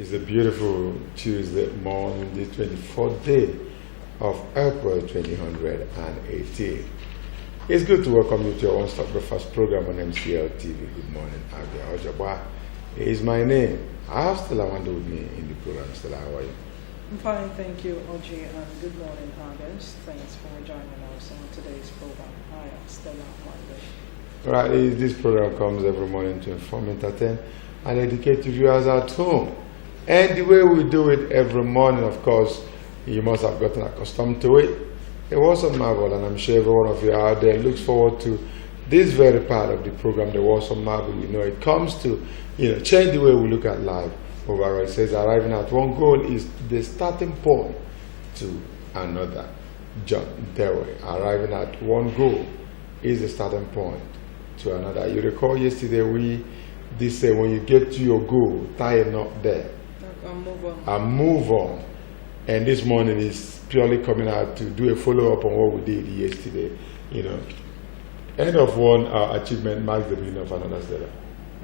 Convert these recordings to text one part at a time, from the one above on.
It's a beautiful Tuesday morning, the 24th day of April 2018. It's good to welcome you to your one-stop breakfast program on MCL TV. Good morning, Abia. Ojaba is my name. I have Stella Wanda with me in the program. Stella, how are you? I'm fine, thank you, Oji, and good morning, August. Thanks for joining us on today's program. I am Stella Wanda. Right, this program comes every morning to inform, entertain, and educate viewers at home. And the way we do it every morning, of course, you must have gotten accustomed to it. It was a marvel, and I'm sure every one of you out there looks forward to this very part of the program, the was a marvel. You know, it comes to, change the way we look at life. Overall, it says arriving at one goal is the starting point to another. John Dewey, arriving at one goal is the starting point to another. You recall yesterday they say when you get to your goal, tie a knot there. And move on. And this morning is purely coming out to do a follow-up on what we did yesterday. End of one achievement marks the beginning of another step.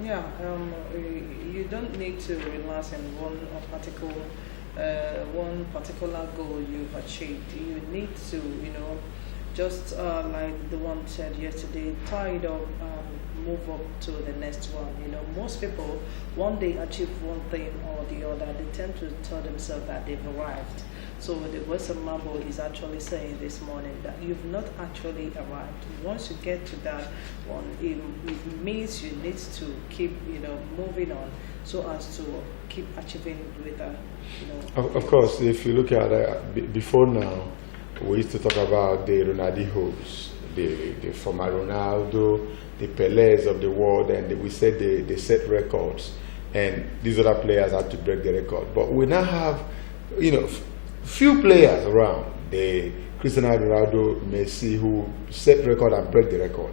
Yeah, you don't need to relax in one particular goal you've achieved. You need to, just like the one said yesterday, tie it up and move up to the next one. Most people, one day achieve one thing or the other, they tend to tell themselves that they've arrived. So the Western Marble is actually saying this morning that you've not actually arrived. Once you get to that one, it means you need to keep, moving on so as to keep achieving with that. Of course, if you look at before now, we used to talk about the Ronaldinhos, the former Ronaldo, the Pelés of the world, and we said they set records, and these other players had to break the record. But we now have, few players around, the Cristiano Ronaldo, Messi, who set record and break the record.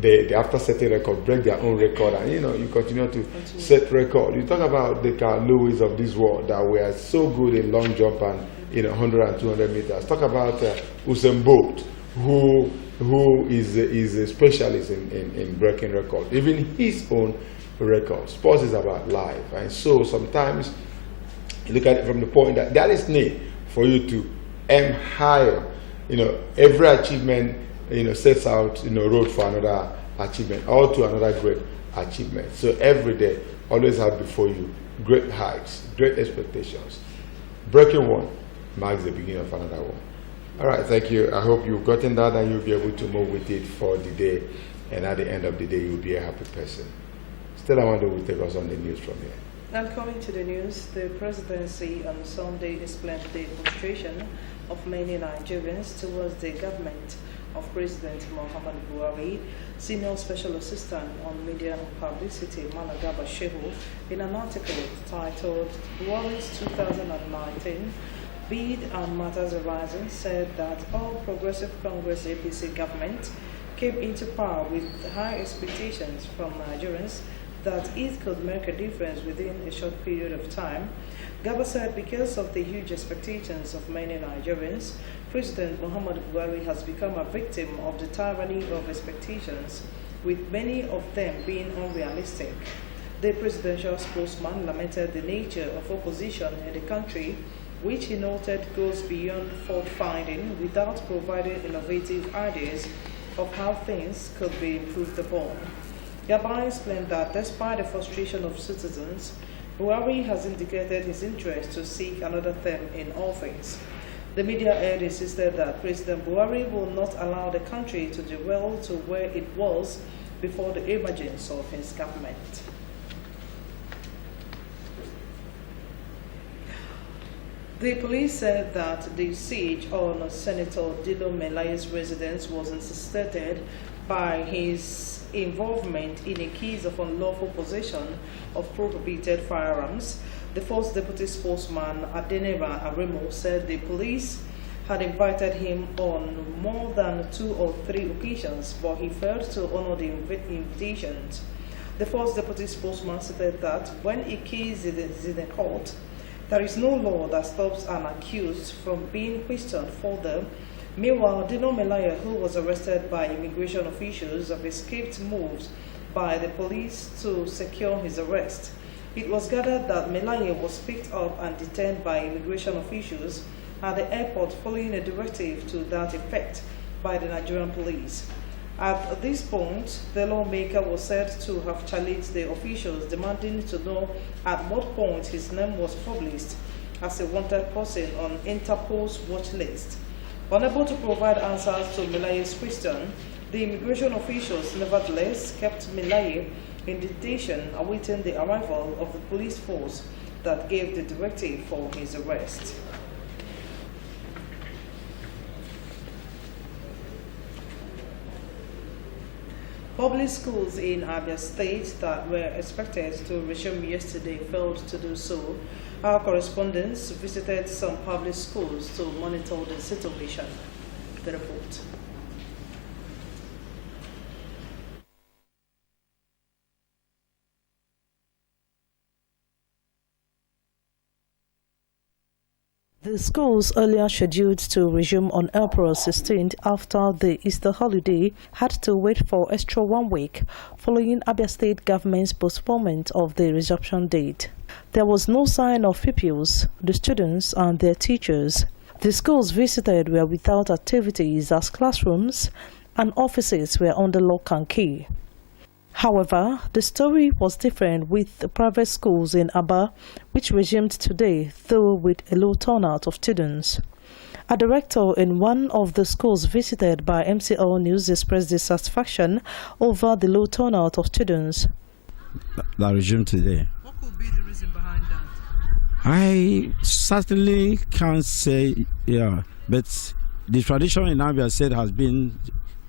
They after setting record, break their own record, and you continue to set record. You talk about the Carl Lewis of this world that were so good in long jump and 100 and 200 meters. Talk about Usain Bolt, who is a specialist in breaking records, even his own record. Sports is about life, and so sometimes you look at it from the point that there is need for you to aim higher. Every achievement sets out road for another achievement or to another great achievement. So every day always have before you great heights, great expectations. Breaking one marks the beginning of another one. All right, thank you. I hope you've gotten that and you'll be able to move with it for the day, and at the end of the day you'll be a happy person. Stella Wanda will take us on the news from here. And coming to the news, the presidency on Sunday explained the frustration of many Nigerians towards the government of President Muhammadu Buhari. Senior Special Assistant on Media and Publicity, Malagaba Shehu, in an article titled Buhari's 2019 Bid and Matters Arising, said that all Progressive Congress APC government came into power with high expectations from Nigerians that it could make a difference within a short period of time. Gaba said because of the huge expectations of many Nigerians, President Muhammadu Buhari has become a victim of the tyranny of expectations, with many of them being unrealistic. The presidential spokesman lamented the nature of opposition in the country, which he noted goes beyond fault-finding without providing innovative ideas of how things could be improved upon. Gaba explained that despite the frustration of citizens, Buhari has indicated his interest to seek another term in office. The media head insisted that President Buhari will not allow the country to derail to where it was before the emergence of his government. The police said that the siege on Senator Dilo Melaye's residence was necessitated by his involvement in a case of unlawful possession of prohibited firearms. The first deputy spokesman, Adenera Aremo, said the police had invited him on more than 2 or 3 occasions, but he failed to honor the invitations. The first deputy spokesman stated that when a case is in a court, there is no law that stops an accused from being questioned further. Meanwhile, Dino Melaya, who was arrested by immigration officials, have escaped moves by the police to secure his arrest. It was gathered that Melaye was picked up and detained by immigration officials at the airport following a directive to that effect by the Nigerian police. At this point, the lawmaker was said to have challenged the officials, demanding to know at what point his name was published as a wanted person on Interpol's watch list. Unable to provide answers to Melaye's question, the immigration officials nevertheless kept Melaye in detention, awaiting the arrival of the police force that gave the directive for his arrest. Public schools in Abia State that were expected to resume yesterday failed to do so. Our correspondents visited some public schools to monitor the situation. The report. The schools earlier scheduled to resume on April 16th after the Easter holiday had to wait for extra 1 week following Abia State government's postponement of the resumption date. There was no sign of pupils, the students and their teachers. The schools visited were without activities as classrooms and offices were under lock and key. However, the story was different with the private schools in Abia, which resumed today, though with a low turnout of students. A director in one of the schools visited by MCL News expressed dissatisfaction over the low turnout of students. That resumed today. What could be the reason behind that? I certainly can't say, but the tradition in Abia State has been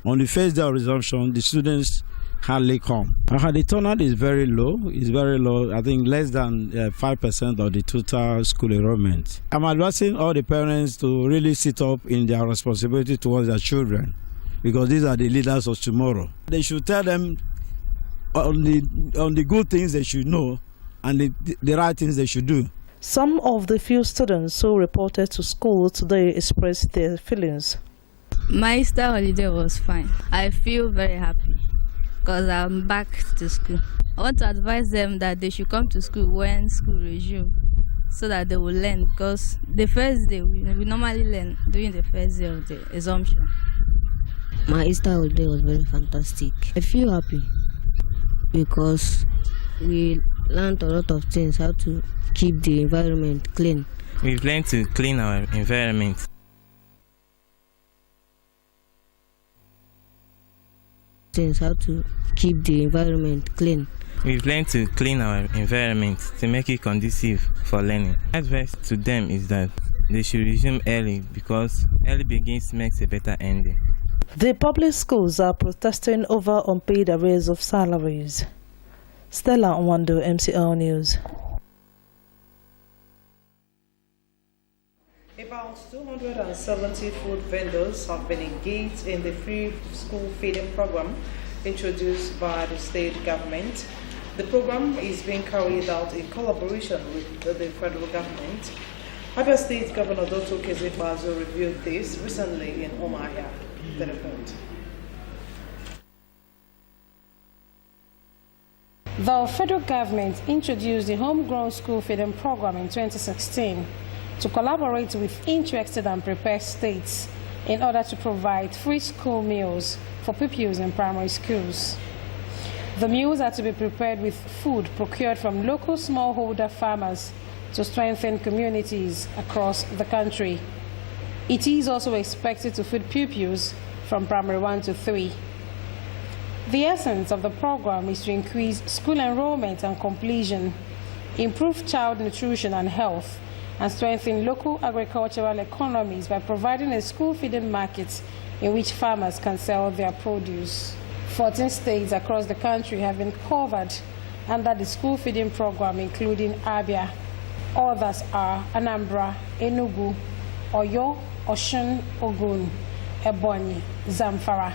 on the first day of resumption, the students hardly come. The turnout is very low. It's very low. I think less than 5% of the total school enrollment. I'm advising all the parents to really sit up in their responsibility towards their children, because these are the leaders of tomorrow. They should tell them on the good things they should know and the right things they should do. Some of the few students who reported to school today expressed their feelings. My Easter holiday was fine. I feel very happy because I'm back to school. I want to advise them that they should come to school when school resumes so that they will learn, because the first day, we normally learn during the first day of the resumption. My Easter holiday was very fantastic. I feel happy because we learned a lot of things, how to keep the environment clean. We've learned to clean our environment. How to keep the environment clean. We've learned to clean our environment to make it conducive for learning. Advice to them is that they should resume early, because early beginnings makes a better ending. The public schools are protesting over unpaid arrears of salaries. Stella Nwando, MCL News. About 270 food vendors have been engaged in the free school feeding program introduced by the state government. The program is being carried out in collaboration with the federal government. Abia State Governor Dr. Kezibazo reviewed this recently in Omaya. The report. The federal government introduced the homegrown school feeding program in 2016 to collaborate with interested and prepared states in order to provide free school meals for pupils in primary schools. The meals are to be prepared with food procured from local smallholder farmers to strengthen communities across the country. It is also expected to feed pupils from primary 1 to 3. The essence of the program is to increase school enrollment and completion, improve child nutrition and health, and strengthen local agricultural economies by providing a school feeding market in which farmers can sell their produce. 14 states across the country have been covered under the school feeding program, including Abia. Others are Anambra, Enugu, Oyo, Osun, Ogun, Ebonyi, Zamfara,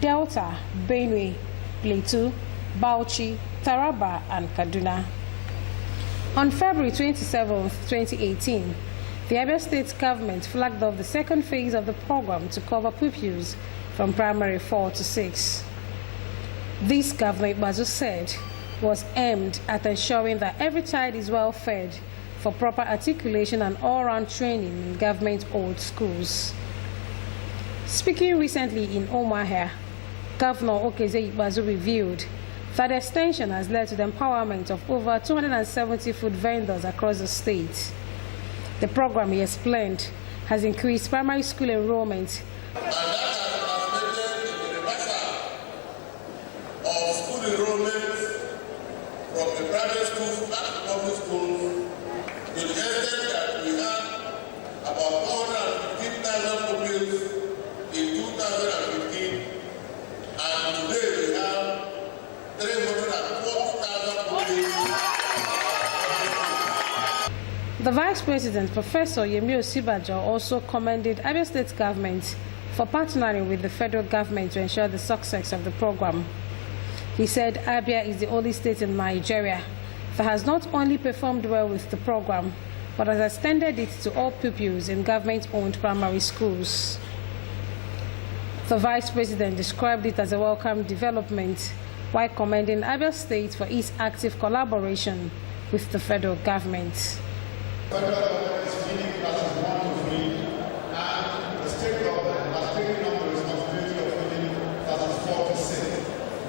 Delta, Benue, Plateau, Bauchi, Taraba, and Kaduna. On February 27, 2018, the Abia State government flagged off the second phase of the program to cover pupils from primary 4 to 6. This government, Bazo said, was aimed at ensuring that every child is well fed for proper articulation and all-round training in government-owned schools. Speaking recently in Omaha, Governor Okezie Ikpeazu revealed that the extension has led to the empowerment of over 270 food vendors across the state. The program, he explained, has increased primary school enrollment. And that has translated in the reversal of school enrollment from the private schools back to public schools, to the extent that we had about 415,000 pupils in 2015, and today we have 340,000 pupils. The Vice President, Professor Yemi Osibajo, also commended Abia State government for partnering with the federal government to ensure the success of the program. He said Abia is the only state in Nigeria that has not only performed well with the program, but has extended it to all pupils in government-owned primary schools. The Vice President described it as a welcome development, while commending Abia State for its active collaboration with the federal government. The federal government is feeding classes 1 to 3, and the state government has taken on the responsibility of feeding classes 4 to 6.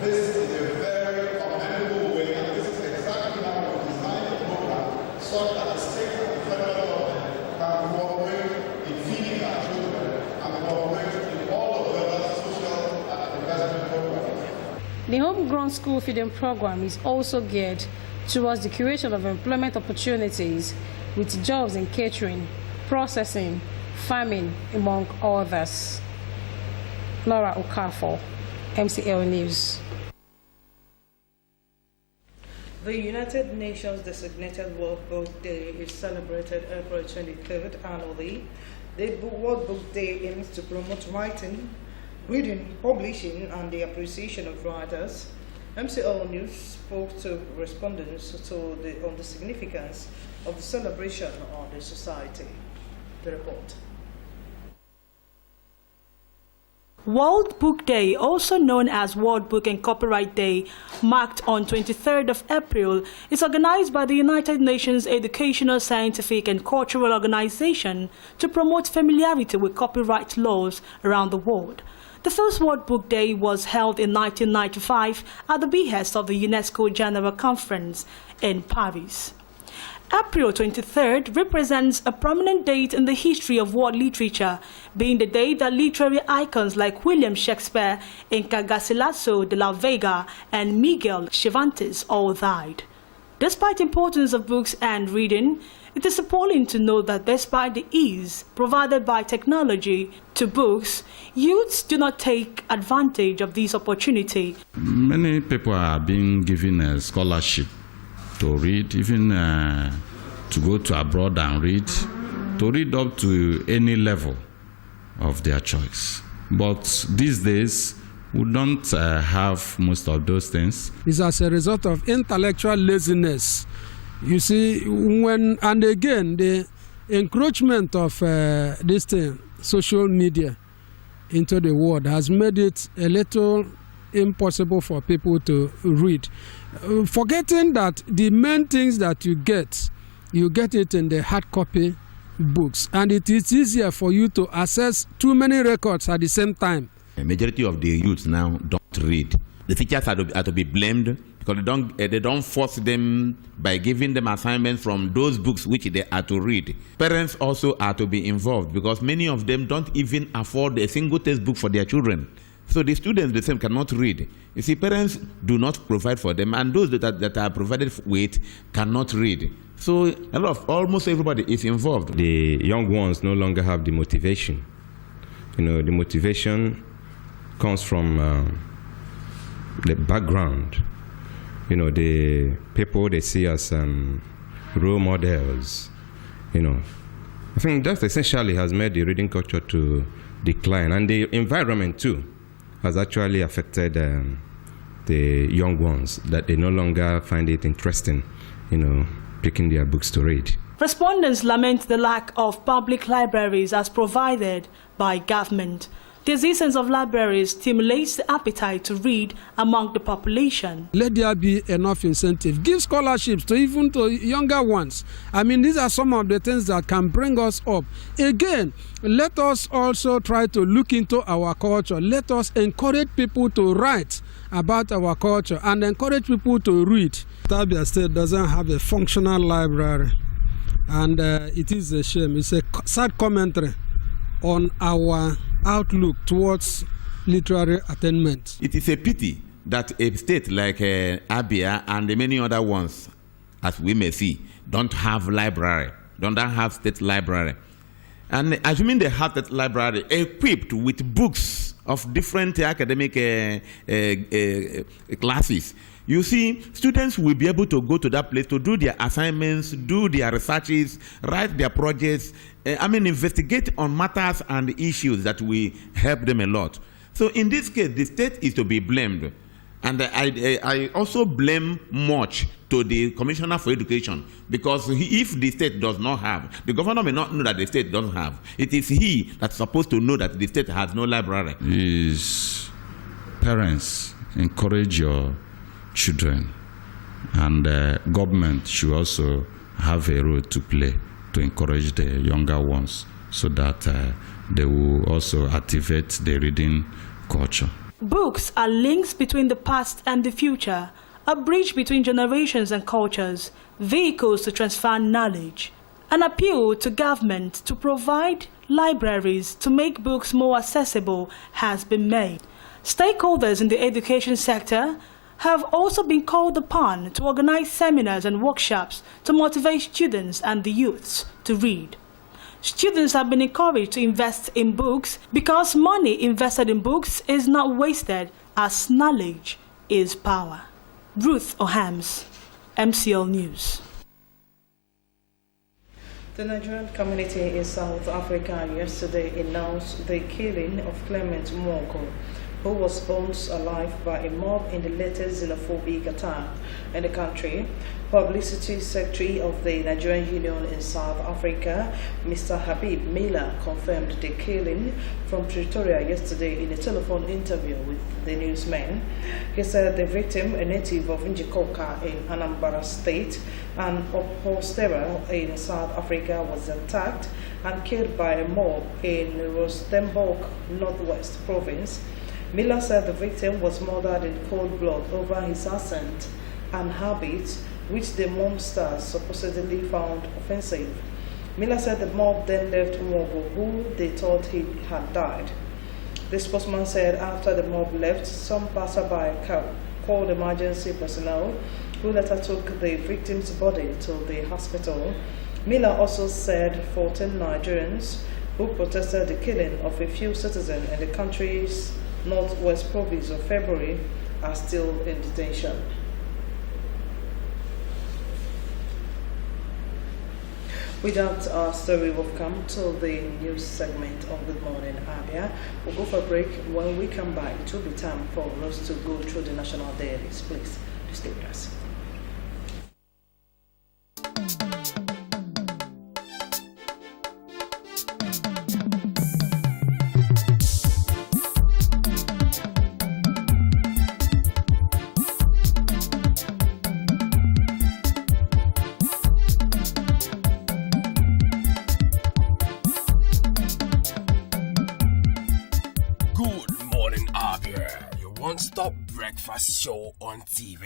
This is a very commendable way, and this is exactly how we designed the program, so that the state and the federal government can cooperate in feeding our children and cooperate in all of the other social and investment programs. The homegrown school feeding program is also geared towards the creation of employment opportunities with jobs in catering, processing, farming, among others. Laura Okafor, MCL News. The United Nations designated World Book Day is celebrated April 23rd annually. The World Book Day aims to promote writing, reading, publishing, and the appreciation of writers. MCL News spoke to respondents on the significance of the celebration on the society. The report. World Book Day, also known as World Book and Copyright Day, marked on 23rd of April, is organized by the United Nations Educational, Scientific and Cultural Organization to promote familiarity with copyright laws around the world. The first World Book Day was held in 1995 at the behest of the UNESCO General Conference in Paris. April 23rd represents a prominent date in the history of world literature, being the day that literary icons like William Shakespeare, Inca Garcilaso de la Vega, and Miguel Cervantes all died. Despite the importance of books and reading, it is appalling to know that despite the ease provided by technology to books, youths do not take advantage of this opportunity. Many people are being given a scholarship to read, even to go to abroad and read, to read up to any level of their choice. But these days, we don't have most of those things. It's as a result of intellectual laziness. You see, and again, the encroachment of this thing, social media, into the world has made it a little impossible for people to read. Forgetting that the main things that you get it in the hard copy books, and it is easier for you to access too many records at the same time. The majority of the youths now don't read. The teachers are to be blamed because they don't force them by giving them assignments from those books which they are to read. Parents also are to be involved because many of them don't even afford a single textbook for their children. So the students the same cannot read. You see, parents do not provide for them, and those that are provided with cannot read. So almost everybody is involved. The young ones no longer have the motivation. You know, the motivation comes from the background. You know, the people they see as role models. You know, I think that essentially has made the reading culture to decline, and the environment too has actually affected the young ones, that they no longer find it interesting, you know, picking their books to read. Respondents lament the lack of public libraries as provided by government. The existence of libraries stimulates the appetite to read among the population. Let there be enough incentive. Give scholarships to even to younger ones. I mean, these are some of the things that can bring us up. Again, let us also try to look into our culture. Let us encourage people to write about our culture and encourage people to read. Abia State doesn't have a functional library, and it is a shame. It's a sad commentary on our outlook towards literary attainment. It is a pity that a state like Abia and the many other ones, as we may see, don't have library, don't have state library. And assuming they have that library equipped with books of different academic classes, you see, students will be able to go to that place to do their assignments, do their researches, write their projects, investigate on matters and issues that will help them a lot. So in this case, the state is to be blamed. And I also blame much to the Commissioner for Education, because if the state does not have, the governor may not know that the state doesn't have. It is he that's supposed to know that the state has no library. Is parents encourage your children, and government should also have a role to play to encourage the younger ones so that they will also activate the reading culture. Books are links between the past and the future, a bridge between generations and cultures, vehicles to transfer knowledge. An appeal to government to provide libraries to make books more accessible has been made. Stakeholders in the education sector have also been called upon to organize seminars and workshops to motivate students and the youths to read. Students have been encouraged to invest in books because money invested in books is not wasted, as knowledge is power. Ruth Ohams, MCL News. The Nigerian community in South Africa yesterday announced the killing of Clement Mwoko, who was burned alive by a mob in the latest xenophobic attack in the country. Publicity Secretary of the Nigerian Union in South Africa, Mr. Habib Miller, confirmed the killing from Pretoria yesterday in a telephone interview with the newsmen. He said the victim, a native of Njikoka in Anambra State and Opostera in South Africa, was attacked and killed by a mob in Rustenburg, Northwest Province. Miller said the victim was murdered in cold blood over his accent and habits, which the mobsters supposedly found offensive. Miller said the mob then left Mwogo, who they thought he had died. The spokesman said after the mob left, some passerby called emergency personnel, who later took the victim's body to the hospital. Miller also said 14 Nigerians who protested the killing of a few citizens in the country's northwest province of February are still in detention. With that, our story will come to the news segment of Good Morning Abia. We'll go for a break. When we come back, it will be time for us to go through the national dailies. Please, stay with us. Good Morning Abia, your one-stop breakfast show on TV.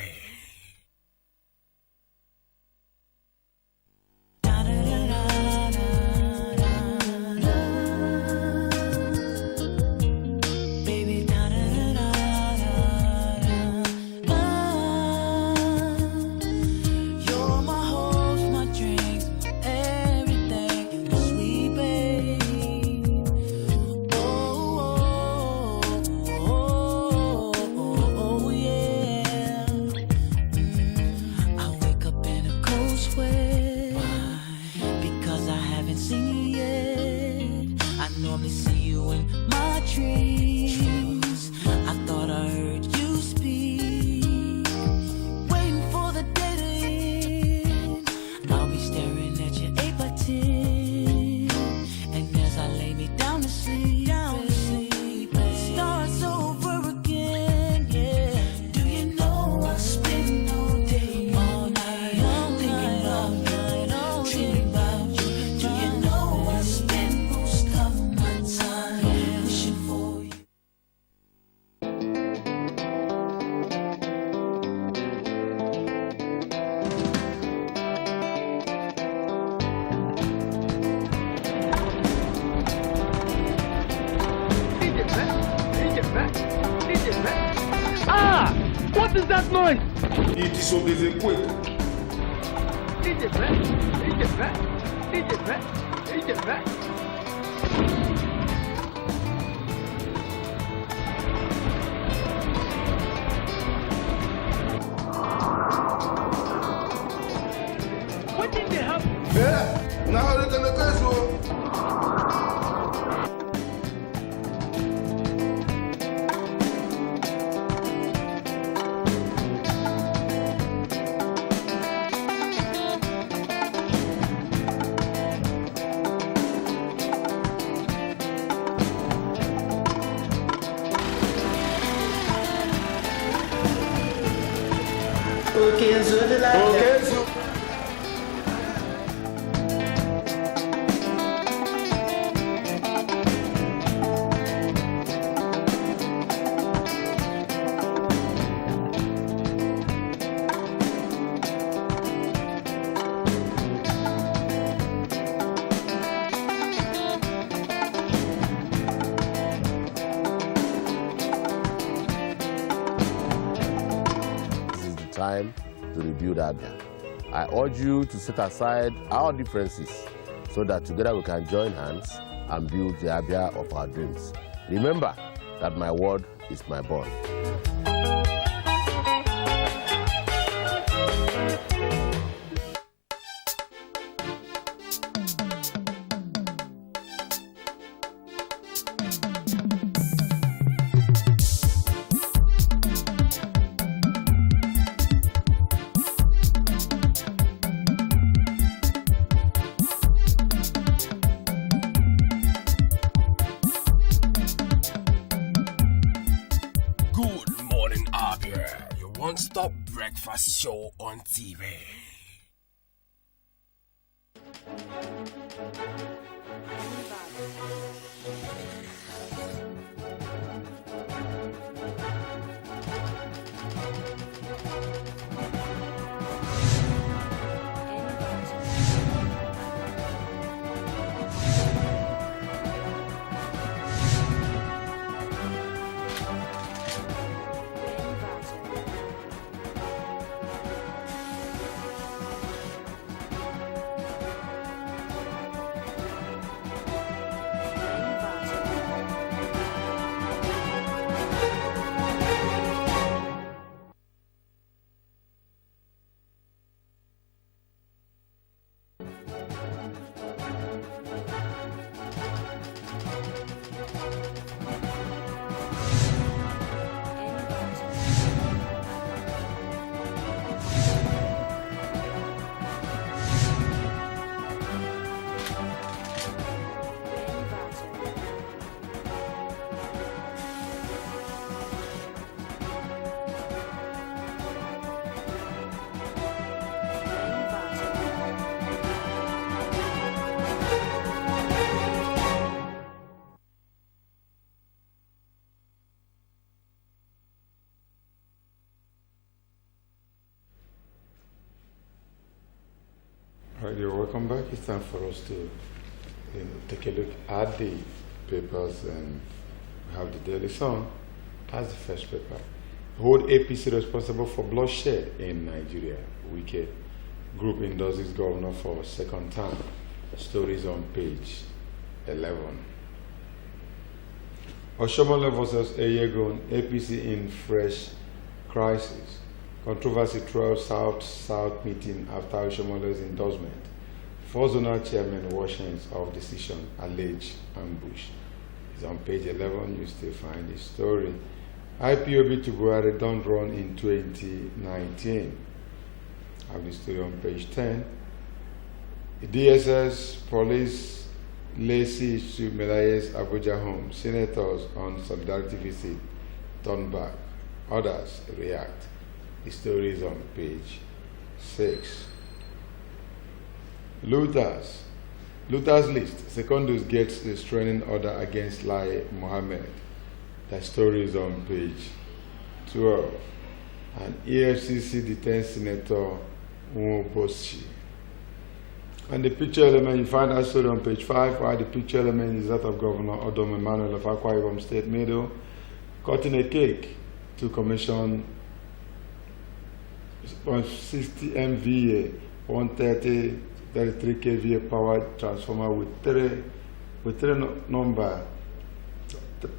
that noise? It disobeys a quick. What did they happen? Yeah, now they're gonna go so. Okay, so the light. Okay, so. Time to rebuild Abia. I urge you to set aside our differences so that together we can join hands and build the Abia of our dreams. Remember that my word is my bond. Good morning, Abia, your one-stop breakfast show on TV. All right, you're welcome back. It's time for us to take a look at the papers, and we have the Daily Sun as the first paper. Hold APC responsible for bloodshed in Nigeria. Wike group endorses governor for second term. Stories on page 11. Oshomole versus Eyegun, APC in fresh crisis. Controversy throughout South meeting after Oshomole's endorsement. 4 zonal chairman Washington's of decision alleged ambush. It's on page 11. You still find the story. IPOB to Buhari don't run in 2019. I have the story on page 10. The DSS police lay siege to Melaye's Abuja home. Senators on solidarity visit turn back. Others react. The story is on page 6. Luther's list. Secondus gets the restraining order against Lai Mohammed. That story is on page 12. And EFCC detains Senator Nwoboshi. And the picture element, you find that story on page 5, while the picture element is that of Governor Odom Emmanuel of Akwa Ibom State Middle, cutting a cake to commission 160 MVA, 130, 33 kVA power transformer with three number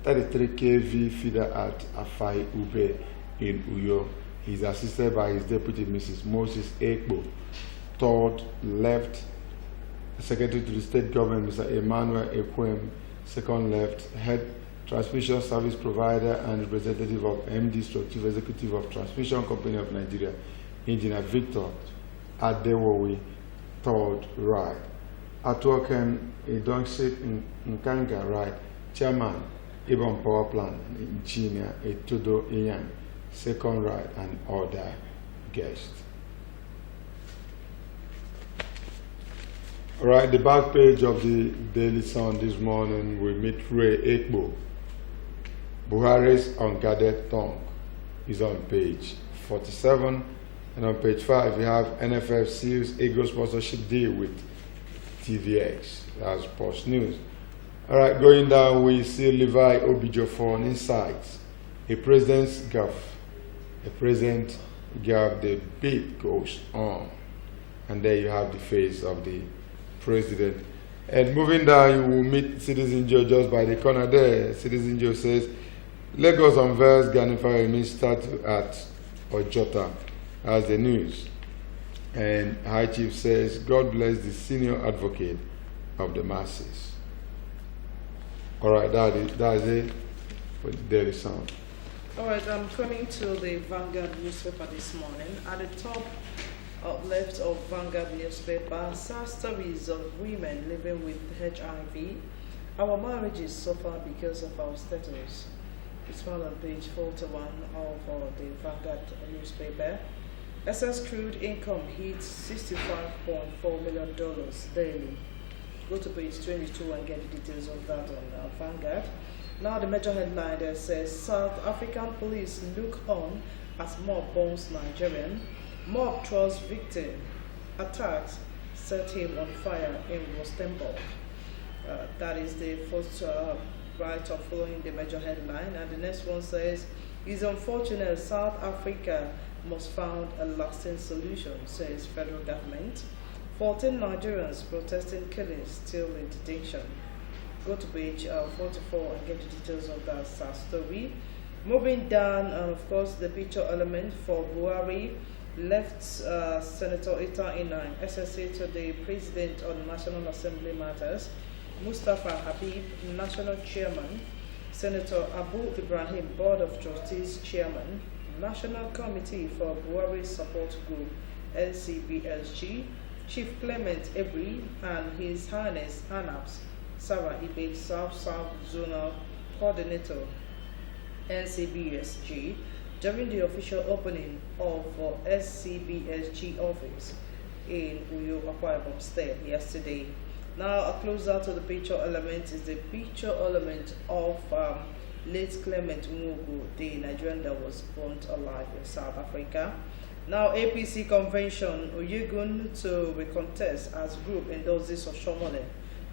33 kV feeder at Afai Ube in Uyo. He's assisted by his deputy, Mrs. Moses Ekbo. Third left, Secretary to the State Government, Mr. Emmanuel Ekwem. Second left, Head Transmission Service Provider and representative of MD Chief Executive of Transmission Company of Nigeria, Engineer Victor Adewowi. Third right, Atuokem Idongsit Nkanga right, Chairman, Ibon Power Plant, Engineer Etudo Iyan. Second right, and other guests. All right, the back page of the Daily Sun this morning, we meet Ray Ekbo. Buhari's unguarded tongue is on page 47. And on page 5, we have NFF seals Ego sponsorship deal with TVX. That's Post News. All right, going down, we see Levi Obijofor on Insights. A president's gaffe. A president gaffe, the beat goes on. And there you have the face of the president. And moving down, you will meet Citizen Joe just by the corner there. Citizen Joe says, Lagos unveils Ganifa remains statue at Ojota as the news. And High Chief says, God bless the senior advocate of the masses. All right, that is it for the Daily Sun. All right, I'm coming to the Vanguard newspaper this morning. At the top left of Vanguard newspaper, sad stories of women living with HIV. Our marriages suffer because of our status. It's found on page 41 of the Vanguard newspaper. SS crude income hits $65.4 million daily. Go to page 22 and get the details of that on Vanguard. Now the major headline there says, South African police look on as mob burns Nigerian. Mob throws victim. Attacks set him on fire in Rustenburg. That is the first write-up following the major headline. And the next one says, it's unfortunate South Africa must find a lasting solution, says federal government. 14 Nigerians protesting killings still in detention. Go to page 44 and get the details of that story. Moving down, and of course, the picture element for Buhari left Senator Ita Inang, SSA, to the President on National Assembly Matters. Mustafa Habib, National Chairman. Senator Abu Ibrahim, Board of Trustees Chairman. National Committee for Buhari Support Group, NCBSG. Chief Clement Ebri and His Highness Hanaps Sarah Ibe, South Zonal Coordinator, NCBSG, during the official opening of SCBSG office in Uyo, Akwa Ibom State yesterday. Now, a closer to the picture element is the picture element of late Clement Mugu, the Nigerian that was burnt alive in South Africa. Now, APC convention, Oyegun to recontest as group endorses of Shomole.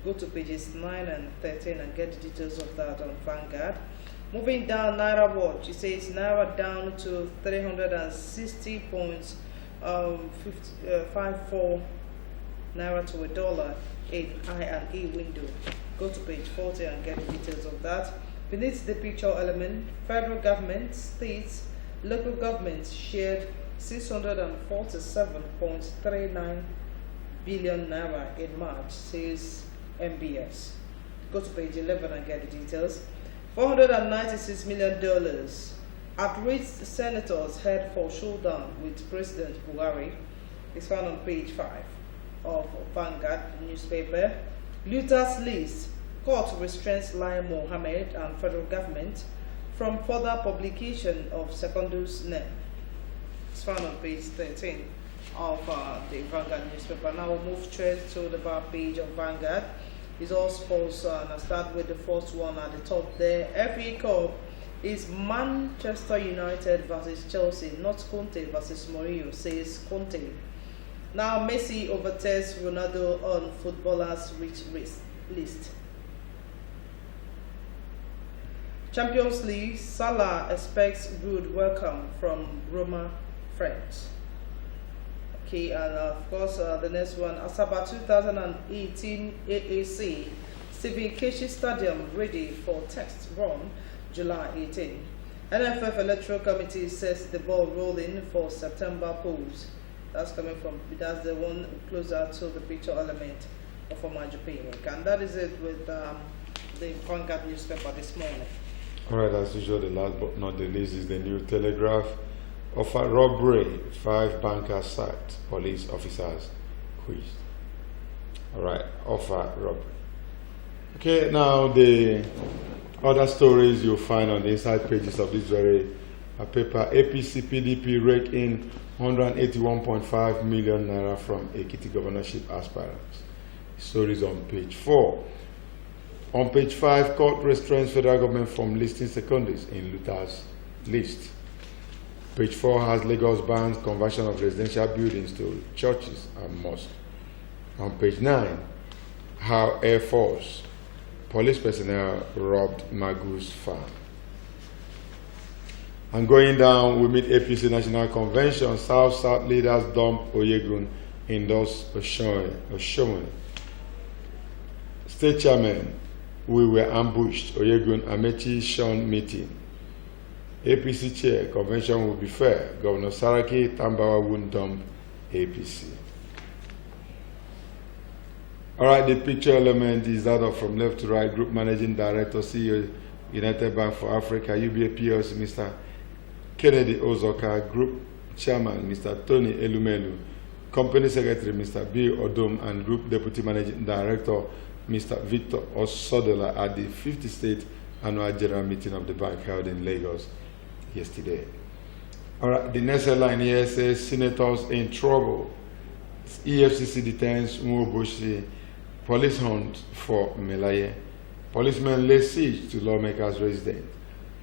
Go to pages 9 and 13 and get the details of that on Vanguard. Moving down, Naira Watch, it says Naira down to 360.54 Naira to a dollar in I&E window. Go to page 40 and get the details of that. Beneath the picture element, federal government, states, local governments shared 647.39 billion Naira in March, says MBS. Go to page 11 and get the details. $496 million. At-risk senators head for showdown with President Buhari is found on page 5 of Vanguard newspaper. Looters list. Court restrains Lai Mohammed and federal government from further publication of Secondus name. It's found on page 13 of the Vanguard newspaper. Now we'll move straight to the back page of Vanguard. It's all sports, and I'll start with the first one at the top there. FA Cup is Manchester United versus Chelsea, not Conte versus Mourinho, says Conte. Now Messi overtakes Ronaldo on footballers' rich list. Champions League, Salah expects good welcome from Roma friends. Okay, and of course, the next one, Asaba 2018 AAC Civic Stadium ready for test run July 18. NFF Electoral Committee says the ball rolling for September polls. That's the one closer to the picture element of Omaju Paynik. And that is it with the Vanguard newspaper this morning. All right, as usual, the last but not the least is the New Telegraph. Of a robbery, 5 bankers sacked, police officers quizzed. All right, of a robbery. Okay, now the other stories you'll find on the inside pages of this very paper. APC PDP rake in 181.5 million naira from Ekiti governorship aspirants. Stories on page 4. On page 5, court restrains federal government from listing secondaries in Luther's list. Page 4 has Lagos bans conversion of residential buildings to churches and mosques. On page 9, how Air Force police personnel robbed Magu's farm. And going down, we meet APC National Convention. South leaders dump Oyegun, endorse Oshomole. State chairman, we were ambushed. Oyegun Amechi Sean meeting. APC chair, convention will be fair. Governor Saraki Tambawa won't dump APC. All right, the picture element is that of from left to right, Group Managing Director, CEO, United Bank for Africa, UBA PLC, Mr. Kennedy Ozoka, Group Chairman, Mr. Tony Elumelu, Company Secretary, Mr. Bill Odom, and Group Deputy Managing Director, Mr. Victor Osodola, at the 50th State Annual General Meeting of the bank held in Lagos yesterday. All right, the next headline here says senators in trouble. EFCC detains Nwoboshi. Police hunt for Melaye. Policemen lay siege to lawmakers' residence.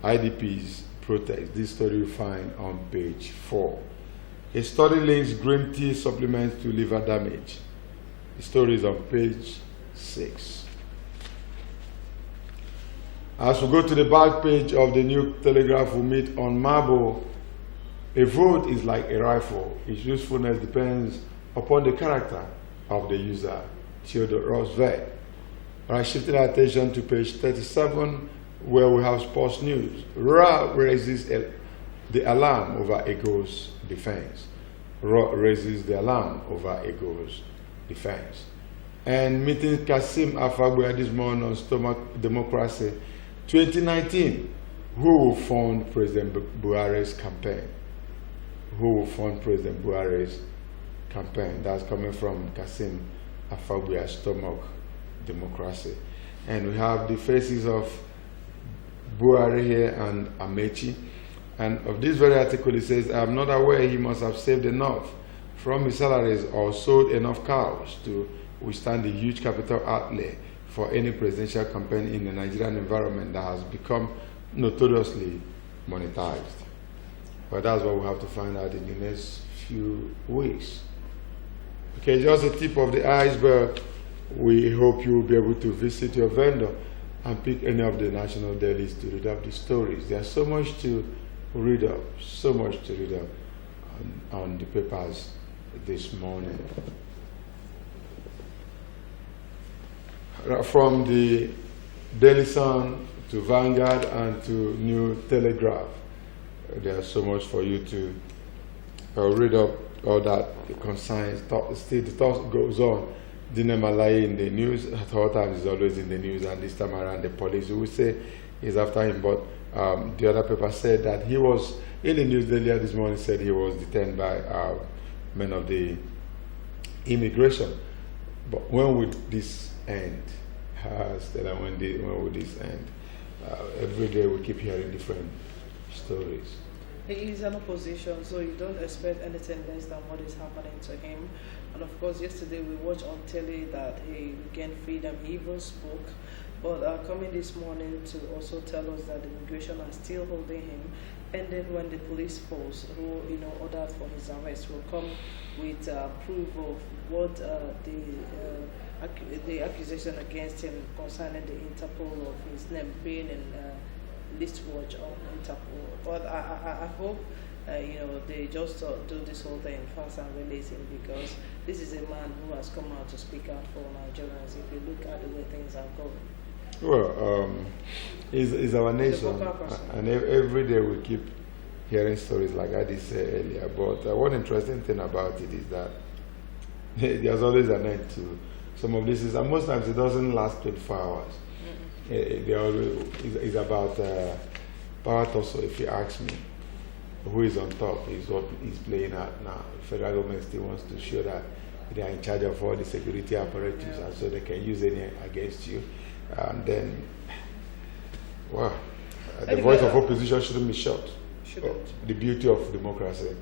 IDPs protest. This story you find on page 4. A study links green tea supplements to liver damage. The story is on page 6. As we go to the back page of the New Telegraph, we meet on Marble. A vote is like a rifle. Its usefulness depends upon the character of the user. Theodore Roosevelt. All right, shifting our attention to page 37, where we have sports news. Ra raises the alarm over Eagles' defense. Ra raises the alarm over Eagles' defense. And meeting Kasim Afagboya this morning on Stomach Democracy 2019. Who will fund President Buhari's campaign? Who will fund President Buhari's campaign? That's coming from Kasim Afagboya, Stomach Democracy. And we have the faces of Buhari here and Amechi. And of this very article, it says, I'm not aware he must have saved enough from his salaries or sold enough cows to withstand the huge capital outlay for any presidential campaign in the Nigerian environment that has become notoriously monetized. But that's what we'll have to find out in the next few weeks. Okay, just a tip of the iceberg. We hope you will be able to visit your vendor and pick any of the national dailies to read up the stories. There's so much to read up, on the papers this morning. From the Daily Sun to Vanguard and to New Telegraph, there's so much for you to read up. All that concerns, still the talk goes on. Dine Malai in the news, at all times is always in the news, and this time around the police will say is after him. But the other paper said that he was in the news earlier this morning, said he was detained by men of the immigration. But when would this end? Stella, when would this end? Every day we keep hearing different stories. He is an opposition, so you don't expect anything less than what is happening to him. And of course, yesterday we watched on telly that he regained freedom. He even spoke. But coming this morning to also tell us that the immigration are still holding him, pending when the police force who ordered for his arrest will come with proof of what the accusation against him concerning the Interpol of his name being in list watch on Interpol. But I hope they just do this whole thing fast and releasing, because this is a man who has come out to speak out for Nigerians. If you look at the way things are going. Well, it's our nation, and every day we keep hearing stories like I did say earlier. But one interesting thing about it is that there's always an end to some of this, and most times it doesn't last 24 hours. It's about power tussle, if you ask me. Who is on top is what is playing out now. The federal government still wants to show that they are in charge of all the security apparatus, and so they can use any against you. And then, wow, the voice of opposition shouldn't be shut. The beauty of democracy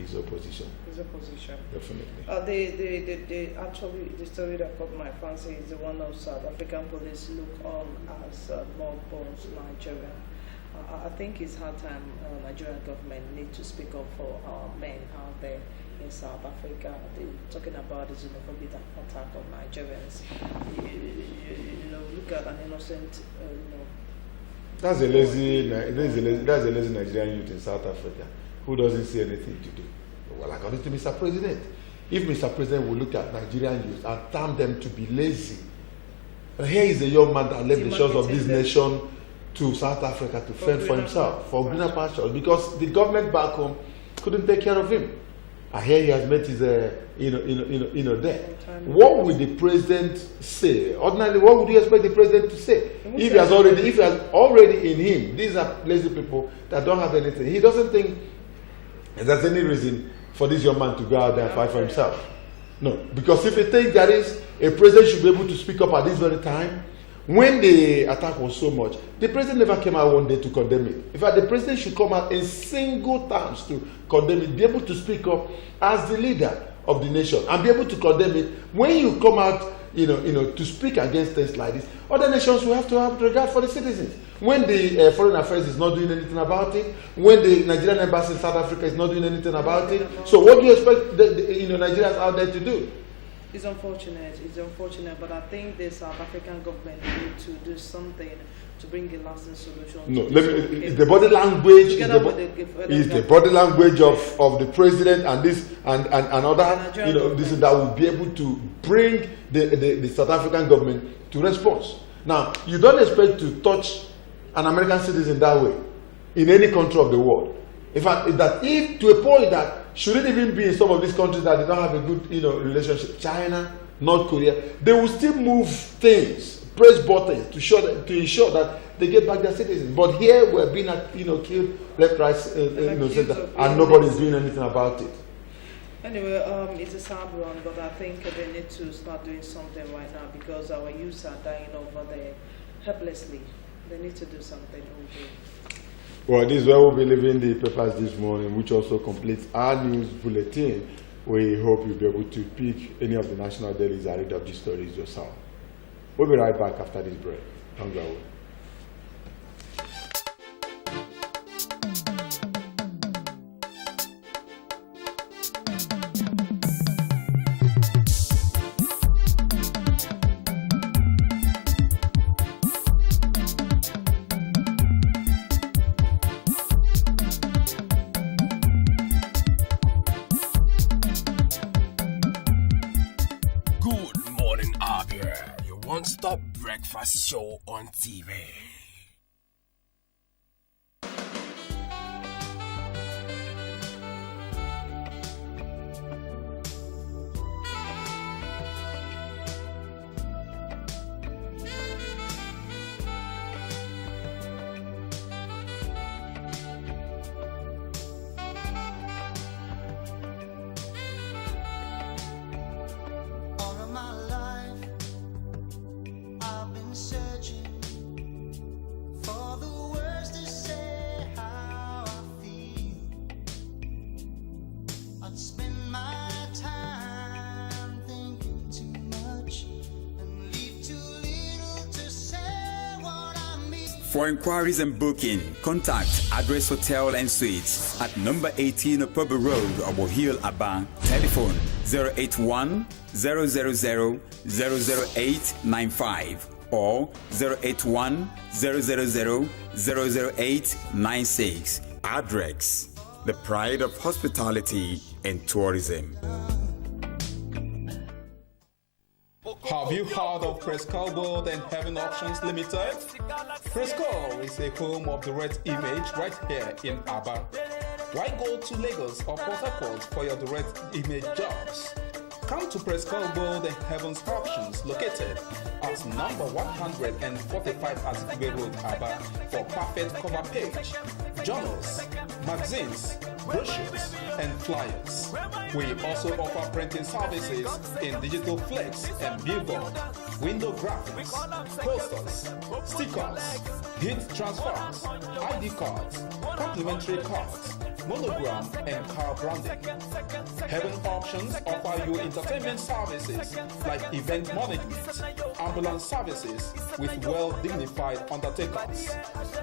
is opposition. Is opposition. Definitely. Actually, the story that caught my fancy is the one of South African police look on as more bones Nigerian. I think it's hard time Nigerian government need to speak up for our men out there in South Africa. They're talking about the xenophobic attack on Nigerians. Look at an innocent, That's a lazy Nigerian youth in South Africa who doesn't see anything to do. Well, according to Mr. President, if Mr. President will look at Nigerian youth and term them to be lazy, and here is a young man that left the shores of this nation to South Africa to fend for himself, for greener pastures, because the government back home couldn't take care of him. And here he has met his, death. What would the president say? Ordinarily, what would you expect the president to say? If he has already in him, these are lazy people that don't have anything. He doesn't think there's any reason for this young man to go out there and fight for himself. No, because if he thinks there is, a president should be able to speak up at this very time. When the attack was so much, the president never came out one day to condemn it. In fact, the president should come out in single terms to condemn it, be able to speak up as the leader of the nation, and be able to condemn it. When you come out, to speak against things like this, other nations will have to have regard for the citizens. When the Foreign Affairs is not doing anything about it, when the Nigerian embassy in South Africa is not doing anything about it, so what do you expect Nigerians out there to do? It's unfortunate, but I think the South African government need to do something to bring a lasting solution. No, the body language is the body language of the president and this and other this that will be able to bring the South African government to response. Now, you don't expect to touch an American citizen that way in any country of the world. In fact, if to a point that should it even be in some of these countries that they don't have a good relationship, China, North Korea, they will still move things, press buttons to ensure that they get back their citizens. But here we're being killed left, right, center, and nobody's doing anything about it. Anyway, it's a sad one, but I think they need to start doing something right now, because our youths are dying over there helplessly. They need to do something over there. Well, this is where we'll be leaving the papers this morning, which also completes our news bulletin. We hope you'll be able to pick any of the national dailies and read up these stories yourself. We'll be right back after this break. Don't go away. Good morning, Abia, your one-stop breakfast show on TV. For inquiries and booking, contact Address Hotel and Suites at number 18 Upper Road, Obo Hill, Abba. Telephone 081 000 00895 or 081 000 00896. Address the pride of hospitality and tourism. Have you heard of Prescal World and Heaven Options Limited? Prescal is a home of the direct image right here in Abia. Why go to Lagos or Port Harcourt for your direct image jobs? Come to Prescal World and Heaven's Options, located at number 145 Azikwe Road, Abia, for perfect cover page, journals, magazines, brochures, and flyers. We also offer printing services in digital flex and billboard, window graphics, posters, stickers, heat transfers, ID cards, complimentary cards, monogram, and car branding. Heaven Options offer you entertainment services like event management, ambulance services with well-dignified undertakers.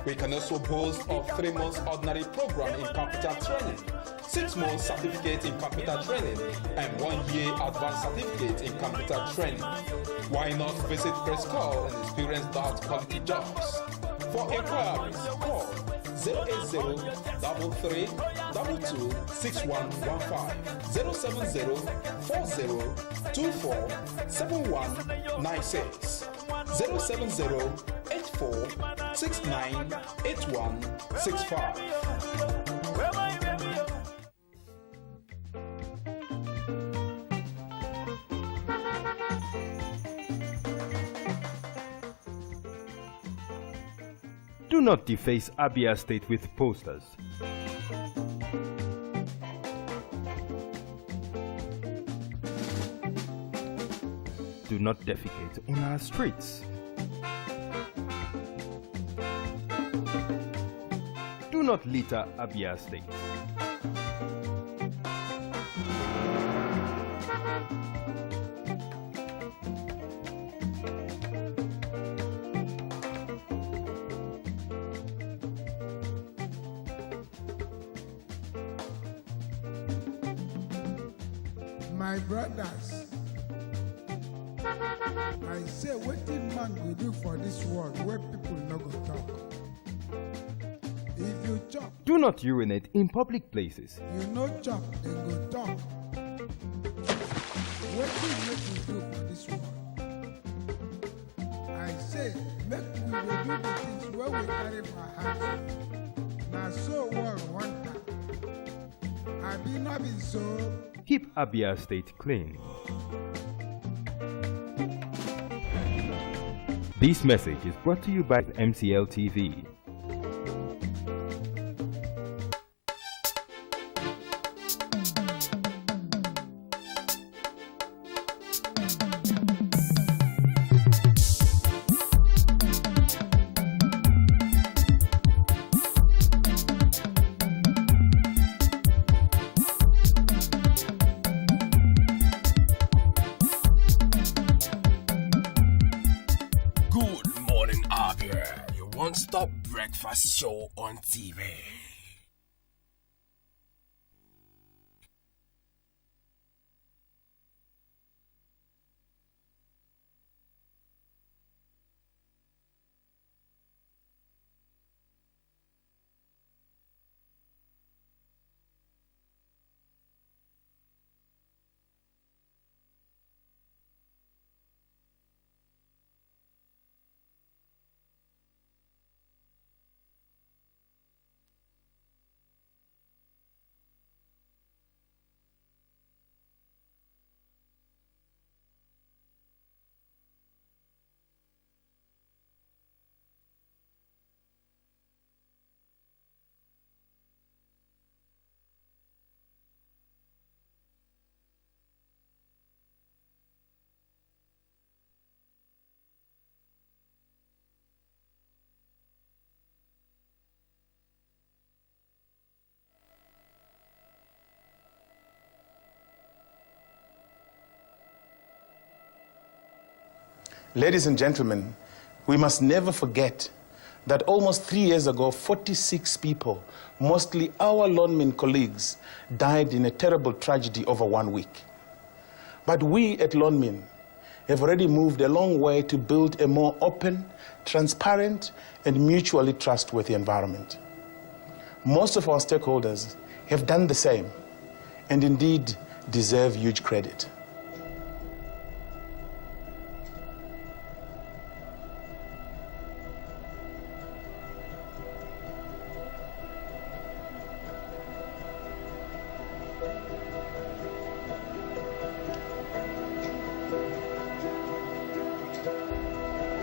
We can also boast of 3 months ordinary program in computer training, 6 months certificate in computer training, and 1 year advanced certificate in computer training. Why not visit Prescal and experience that quality jobs? For inquiries, call 080-3322-6115, 070-4024-7196, 070-8469-8165. Do not deface Abia State with posters. Do not defecate on our streets. Do not litter Abia State. My brothers, I say wetin man go do for this world where people no go talk. If you chop, Do not urinate in public places. you no chop, dem go talk. Wetin make we do for this world? I say make we dey do the things wey we carry for heart. Na so world want am. Abi no be so? Keep Abia State clean. This message is brought to you by MCL TV. Good morning, Abia, your one-stop breakfast show on TV. Ladies and gentlemen, we must never forget that almost 3 years ago, 46 people, mostly our lawnmen colleagues, died in a terrible tragedy over 1 week. But we at Lawnmen have already moved a long way to build a more open, transparent, and mutually trustworthy environment. Most of our stakeholders have done the same and indeed deserve huge credit.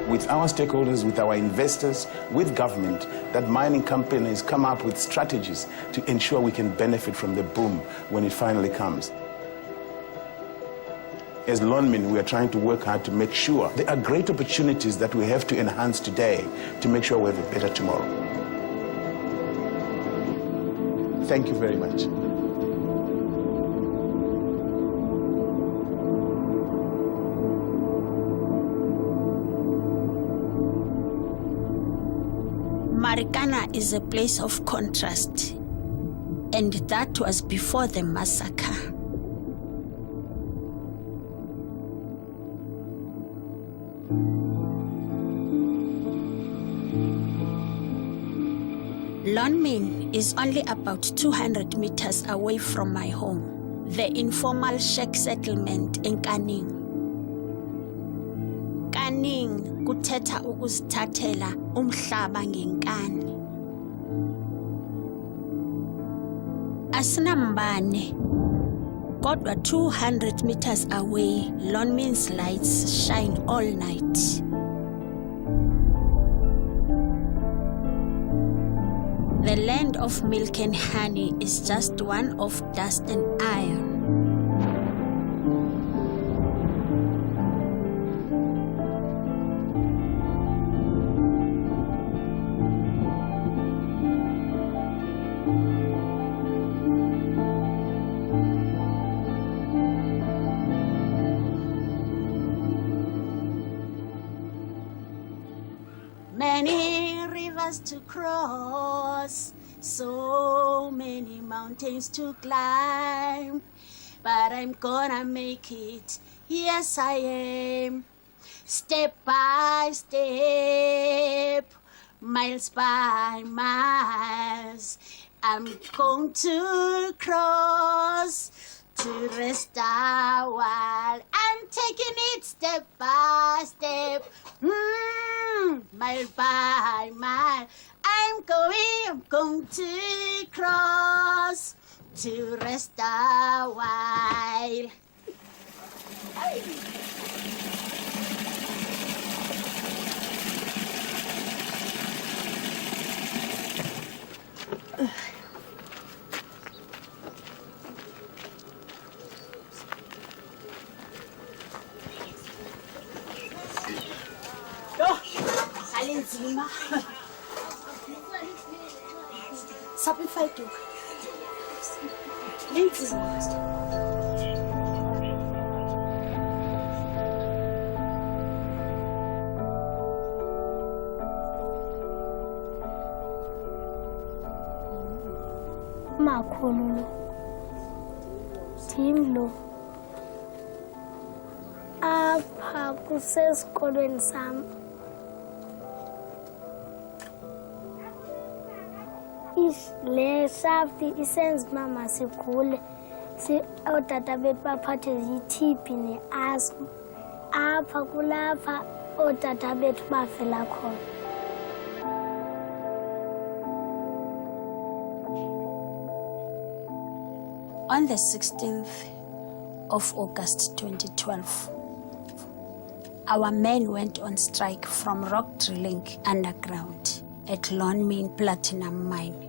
With our stakeholders, with our investors, with government, that mining companies come up with strategies to ensure we can benefit from the boom when it finally comes. As Lonmin, we are trying to work hard to make sure there are great opportunities that we have to enhance today to make sure we have a better tomorrow. Thank you very much. Marikana is a place of contrast, and that was before the massacre. Lonmin is only about 200 meters away from my home, the informal Shek settlement in Kaning. Kaning kuthetha ukuzithathela umhlaba ngenkani. Asinambane, kodwa 200 meters away, Lonmin's lights shine all night. The land of milk and honey is just one of dust and iron. Many rivers to cross, so many mountains to climb, but I'm gonna make it, yes I am, step by step, miles by miles, I'm going to cross to rest a while. I'm taking it step by step, mile by mile. I'm going to cross to rest a while. Alinzima. Sabi fightu. Makhulu team lo apha kusesikolweni sam le shaft isenza mama sigule otata bethu baphathe yi-TB ne-asthma apha kulapha otata bethu bafela khona. On the 16th of August 2012, our men went on strike from rock drilling underground at Lonmin Platinum Mine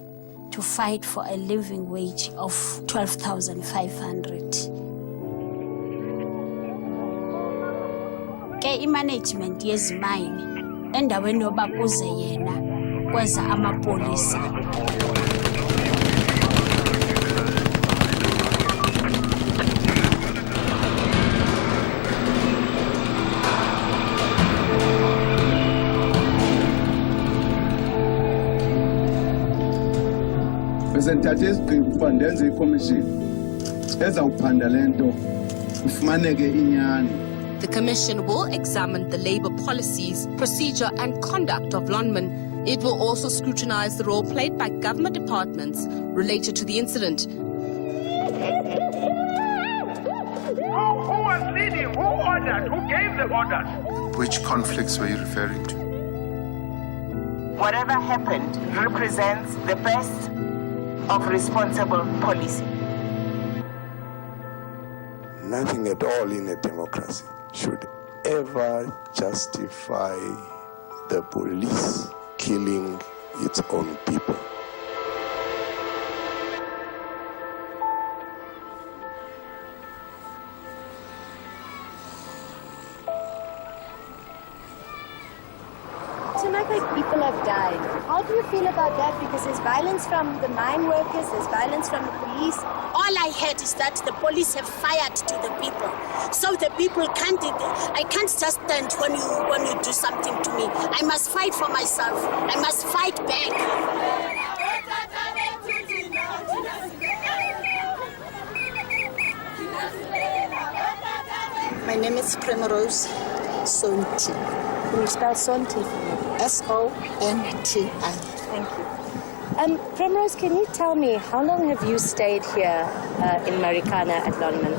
to fight for a living wage of 12,500. Ke management yezimine endaweni yoba kuze yena kweza amapolisa. Ndathatha isigqibo uba ndenze ikomishini ezawuphanda le nto ifumaneke inyani. The commission will examine the labor policies, procedure and conduct of Lonmin It will also scrutinize the role played by government departments related to the incident. Who was leading? Who ordered? Who gave the orders? Which conflicts were you referring to? Whatever happened represents the best of responsible policy. Nothing at all in a democracy should ever justify the police killing its own people. Tonight, people have died. How do you feel about that? Because there's violence from the mine workers, there's violence from the police. All I heard is that the police have fired to the people. So the people can't, I can't just stand when you do something to me. I must fight for myself. I must fight back. My name is Primrose Sonti. Can you spell Sonti? S-O-N-T-I. Thank you. Primrose, can you tell me how long have you stayed here in Marikana at Lonmin?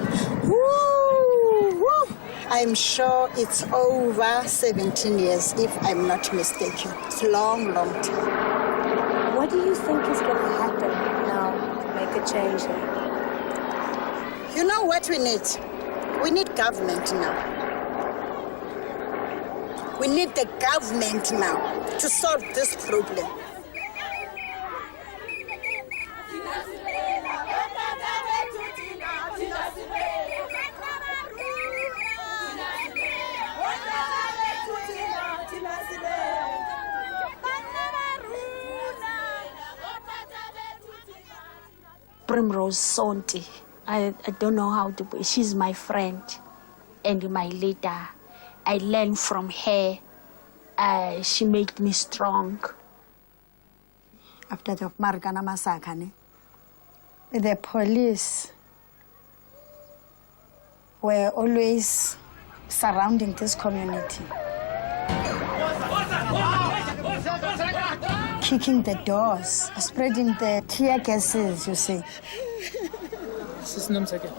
Woo! I'm sure it's over 17 years, if I'm not mistaken. It's a long, long time. What do you think is going to happen now to make a change here? You know what we need? We need government now. We need the government now to solve this problem. Primrose Sonti. I don't know how to put. She's my friend and my leader. I learned from her. She made me strong. After the Marikana massacre, the police were always surrounding this community, kicking the doors, spreading the tear gases, you see. Mrs. Namsaka,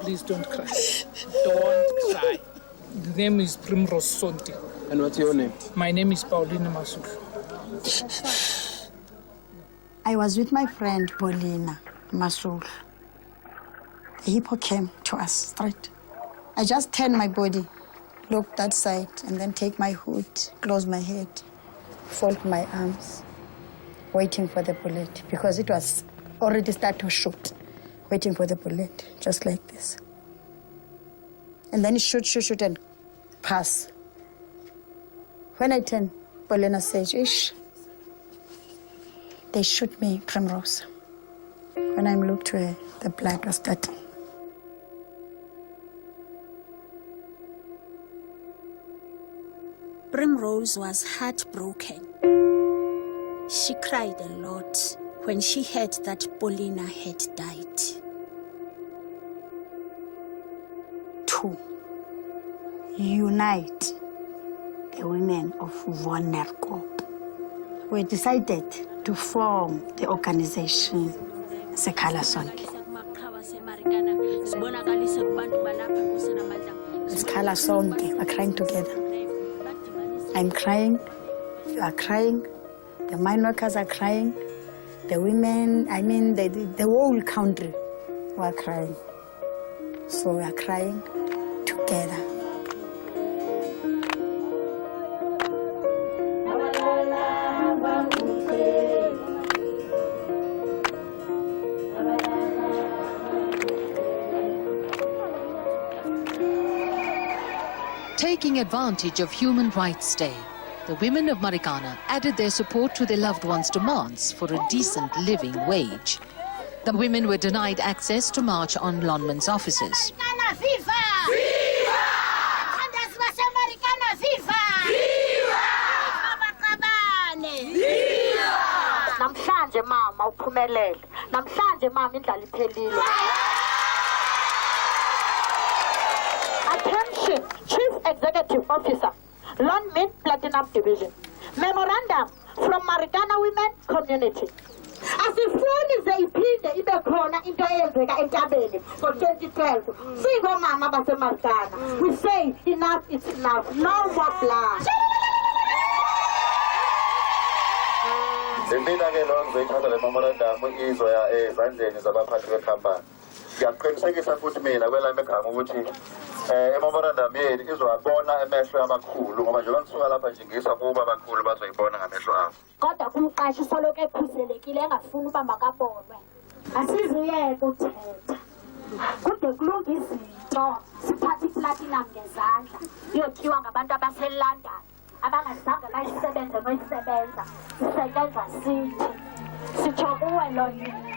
please don't cry. Don't cry. The name is Primrose Sonti. And what's your name? My name is Paulina Masul. I was with my friend Paulina Masul. A hippo came to us straight. I just turned my body, look that side, and then take my hood, close my head, fold my arms, waiting for the bullet, because it was already started to shoot, waiting for the bullet, just like this. And then it shoot, and pass. When I turned, Paulina says, "Ish, they shoot me, Primrose." When I looked to her, the blood was starting. Primrose was heartbroken. She cried a lot when she heard that Paulina had died. 2, unite the women of Vonerkop. We decided to form the organization Sekhala Sonke. Sekhala Sonke, we're crying together. I'm crying, you are crying, the mine workers are crying, the women, the whole country, we are crying. So we are crying together. Taking advantage of Human Rights Day, the women of Marikana added their support to their loved ones' demands for a decent living wage. The women were denied access to march on Lonmin's offices. Namhlanje mama uphumelele. Namhlanje mama indlala iphelile. Attention, Chief Executive Officer, Lonmin Platinum Division. Memorandum from Marikana women community. Asifuni nje iphinde ibe khona into eyenzeka eNtabeni ngo-2012. Singomama baseMarikana. We say enough is enough. No more blood. Lempina-ke lo ngizoyithatha le memorandum izoya ezandleni zabaphathi bekhampani. Ngiyaqinisekisa futhi mina kwelami egama ukuthi memorandum yethu izowabona emehlo amakhulu ngoba njengoba ngisuka lapha nje ngisa kuba abakhulu bazoyibona ngamehlo abo. Kodwa kumqashi soloko ekhuselekile engafuni uba makabonwe. Asizuyeke uthetha. Kude kulunge izinto sithathe iplatinum ngezandla iyotyiwa ngabantu abaseLondon abangazange bayisebenze noyisebenza sisetyenzwa sithi sitsho kuwe lo nini.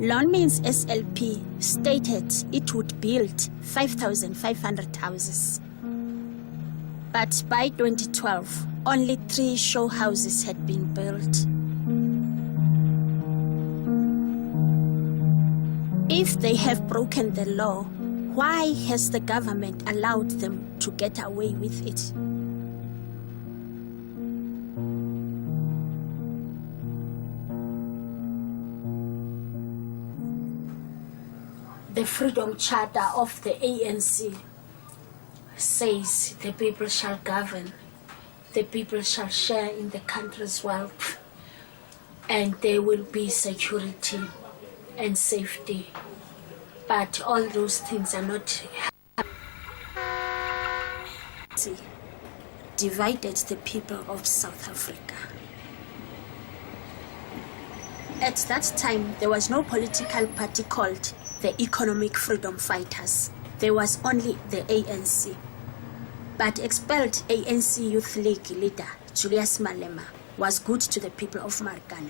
Lonmin's SLP stated it would build 5,500 houses. But by 2012, only 3 show houses had been built. If they have broken the law, why has the government allowed them to get away with it? The Freedom Charter of the ANC says the people shall govern, the people shall share in the country's wealth, and there will be security and safety. But all those things are not divided the people of South Africa. At that time, there was no political party called the Economic Freedom Fighters. There was only the ANC. But expelled ANC Youth League leader Julius Malema was good to the people of Marikana.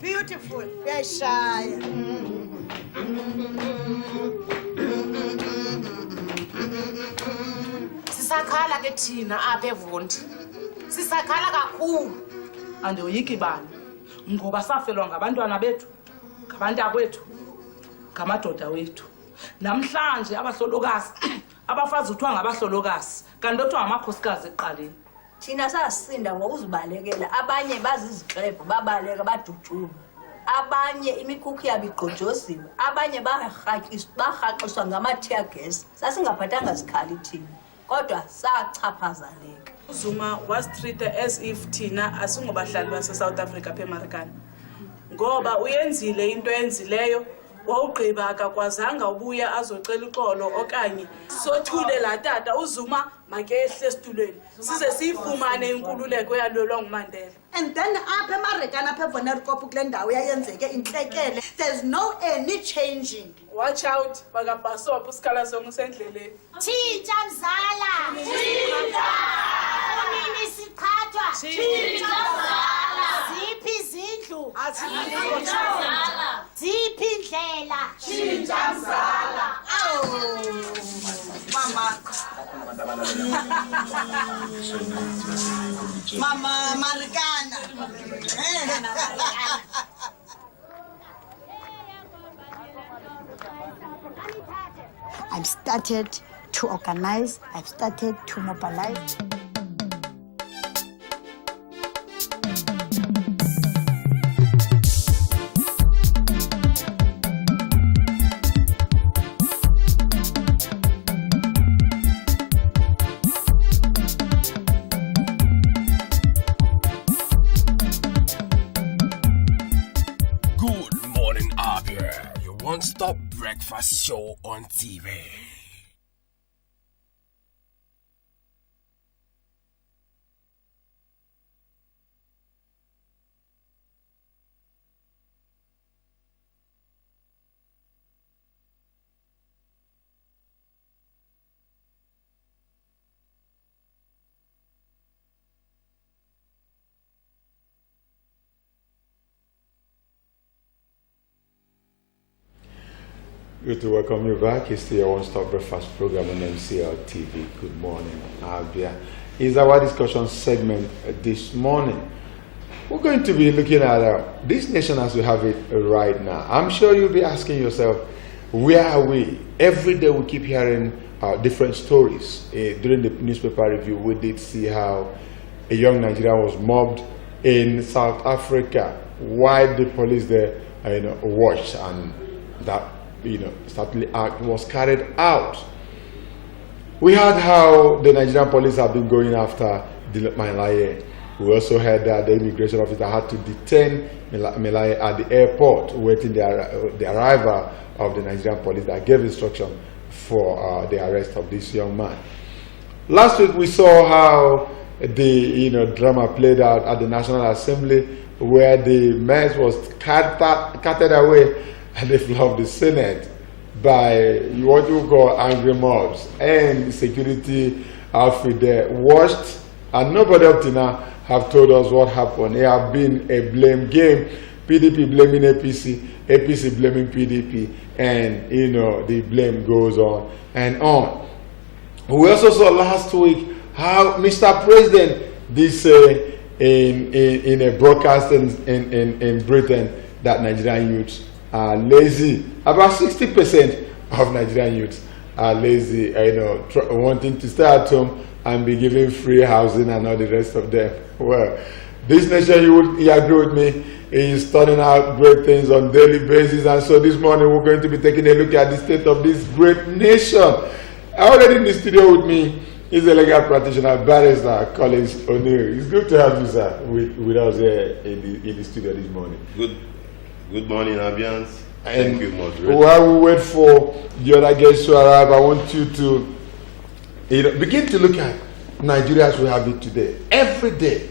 Beautiful. Yes, shy. Sisakhala ke thina apha eVundi. Sisakhala kakhulu. Andiyoyiki bani. Ngoba safelwa ngabantwana bethu, ngabantakwethu, ngamadoda wethu. Namhlanje abahlolokazi, abafazi uthiwa ngabahlolokazi, kanti othiwa ngamakhosikazi ekuqaleni. Thina sasinda ngokuzibalekela abanye bazizixhebo babaleka badutshuma. Abanye imikhukhu yabo igqojosiwe, abanye barhaxiswa ngama-tear gas. Sasingaphathanga zikhali thina, kodwa sachaphazaleka. Zuma was treated as if thina asingobahlali base-South Africa apha eMarikana. Ngoba uyenzile into enzileyo, wawugqiba akakwazanga ubuya azocela uxolo okanye sothule laa tata uZuma makehle esitulweni size siyifumane inkululeko eyalwelwa nguMandela. And then apha eMarikana apha eVonelkop kule ndawo yayenzeke intlekele. There's no any changing. Watch out, bakabhasopha usikhala sonke usendleleni. Tshintsha mzala. Tshintsha. Kunini siqhathwa. Tshintsha mzala. Ziphi izindlu. Tshintsha mzala. Ziphi indlela. Tshintsha mzala. Oh, mama. Mama Marikana. I've started to organize, I've started to mobilize. Good morning, Abia. Your one-stop breakfast show on TV. Good to welcome you back. It's the one-stop breakfast program on MCL TV. Good morning, Abia. It's our discussion segment this morning. We're going to be looking at this nation as we have it right now. I'm sure you'll be asking yourself, where are we? Every day we keep hearing different stories. During the newspaper review, we did see how a young Nigerian was mobbed in South Africa while the police there watched, and that certainly act was carried out. We heard how the Nigerian police have been going after Melaye. We also heard that the immigration officer had to detain Melaye at the airport, waiting the arrival of the Nigerian police that gave instruction for the arrest of this young man. Last week we saw how the drama played out at the National Assembly, where the mess was carted away at the floor of the Senate by what you call angry mobs, and the security outfit there watched, and nobody up to now have told us what happened. It has been a blame game. PDP blaming APC, APC blaming PDP, and the blame goes on and on. We also saw last week how Mr. President did say in a broadcast in Britain that Nigerian youths are lazy. About 60% of Nigerian youths are lazy, wanting to stay at home and be given free housing and all the rest of them. Well, this nation, you agree with me, is turning out great things on a daily basis. And so this morning we're going to be taking a look at the state of this great nation. Already in the studio with me is a legal practitioner, Barrister Collins O'Neill. It's good to have you, sir, with us here in the studio this morning. Good morning, Abians. Thank you, moderator. While we wait for the other guests to arrive, I want you to begin to look at Nigeria as we have it today. Every day,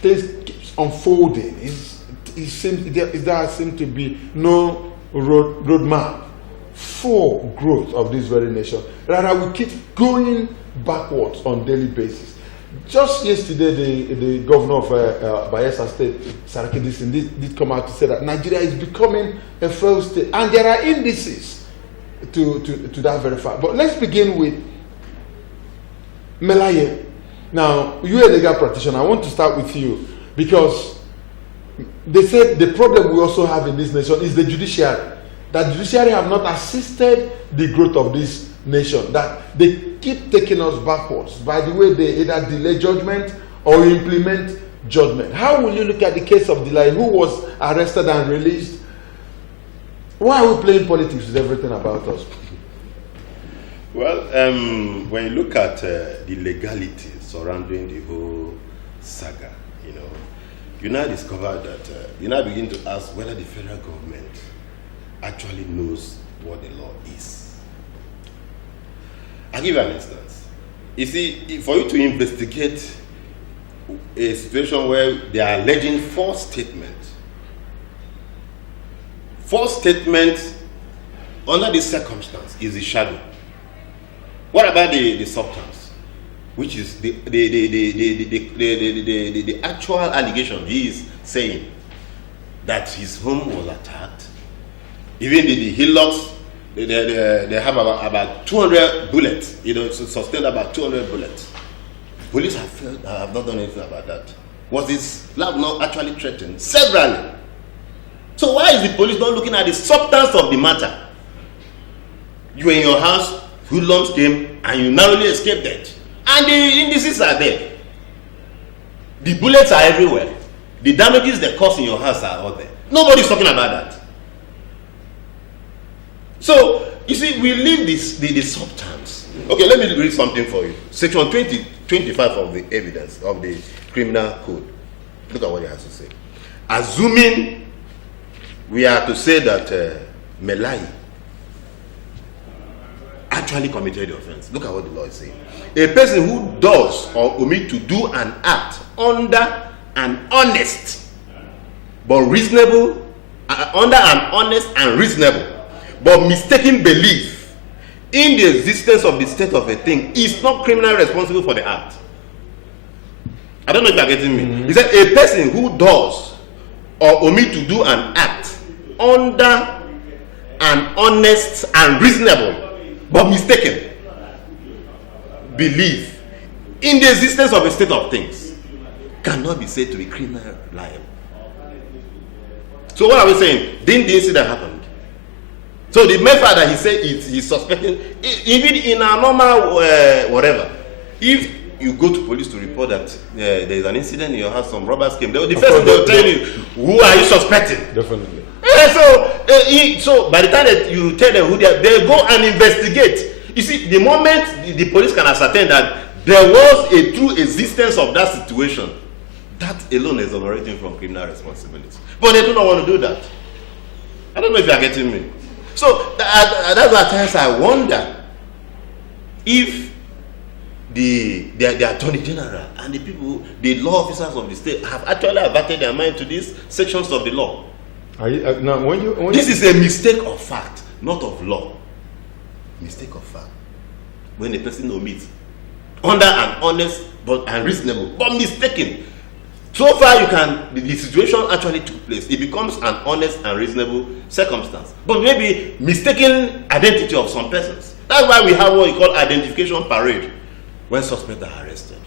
things keeps unfolding. There seems to be no roadmap for growth of this very nation. Rather, we keep going backwards on a daily basis. Just yesterday, the governor of Bayelsa State, Saraki Disin, did come out to say that Nigeria is becoming a failed state, and there are indices to that very fact. But let's begin with Melaye. Now, you're a legal practitioner. I want to start with you because they said the problem we also have in this nation is the judiciary. That judiciary have not assisted the growth of this nation, that they keep taking us backwards by the way they either delay judgment or implement judgment. How will you look at the case of Delay, who was arrested and released? Why are we playing politics with everything about us? Well, when you look at the legality surrounding the whole saga, you now discover that you now begin to ask whether the federal government actually knows what the law is. I'll give you an instance. You see, for you to investigate a situation where they are alleging false statements under this circumstance is the shadow. What about the substance, which is the actual allegation? He is saying that his home was attacked. Even the hillocks, they have about 200 bullets. Sustained about 200 bullets. Police have not done anything about that. Was his life not actually threatened? Severally. So why is the police not looking at the substance of the matter? You were in your house, hoodlums came, and you narrowly escaped death. And the indices are there. The bullets are everywhere. The damages they caused in your house are all there. Nobody's talking about that. So, you see, we leave the substance. Okay, let me read something for you. Section 25 of the evidence of the criminal code. Look at what it has to say. Assuming we are to say that Melai actually committed the offense. Look at what the law is saying. A person who does or omit to do an act under an honest but reasonable, but mistaken belief in the existence of the state of a thing is not criminally responsible for the act. I don't know if you are getting me. He said a person who does or omit to do an act under an honest and reasonable but mistaken belief in the existence of a state of things cannot be said to be criminally liable. So what are we saying? Didn't the incident happen? So the mere fact that he said he's suspecting, even in a normal whatever, if you go to police to report that there is an incident in your house, some robbers came, the first thing they will tell you, who are you suspecting? Definitely. So by the time that you tell them who they are, they go and investigate. You see, the moment the police can ascertain that there was a true existence of that situation, that alone is exonerating from criminal responsibility. But they do not want to do that. I don't know if you are getting me. So that's why at times I wonder if the Attorney General and the people, the law officers of the state, have actually averted their mind to these sections of the law. This is a mistake of fact, not of law. Mistake of fact. When a person omits under an honest but unreasonable but mistaken. So far, the situation actually took place. It becomes an honest and reasonable circumstance. But maybe mistaken identity of some persons. That's why we have what we call identification parade when suspects are arrested.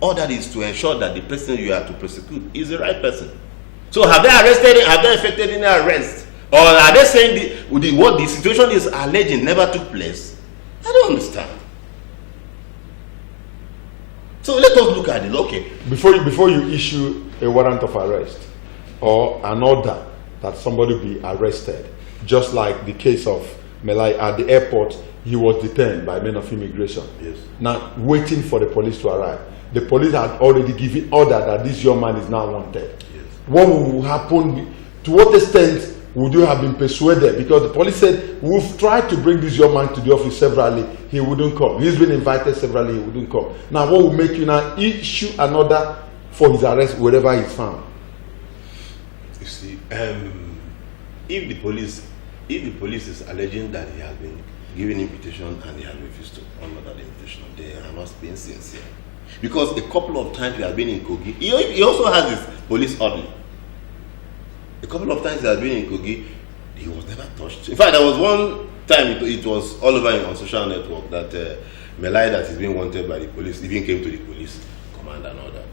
All that is to ensure that the person you are to prosecute is the right person. So have they arrested him? Have they effected any arrest? Or are they saying what the situation is alleging never took place? I don't understand. So let us look at it. Okay. Before you issue a warrant of arrest or an order that somebody be arrested, just like the case of Melai at the airport, he was detained by men of immigration. Yes. Now waiting for the police to arrive. The police had already given order that this young man is now wanted. Yes. What will happen? To what extent would you have been persuaded? Because the police said, we've tried to bring this young man to the office severally, he wouldn't come. He's been invited severally, he wouldn't come. Now, what will make you now issue an order for his arrest wherever he's found? You see, if the police is alleging that he has been given invitation and he has refused to honor that invitation, they are not being sincere. Because a couple of times he has been in Kogi, he also has his police orderly. A couple of times he has been in Kogi, he was never touched. In fact, there was one time it was all over on social network that Melai that is being wanted by the police even came to the police command and all that.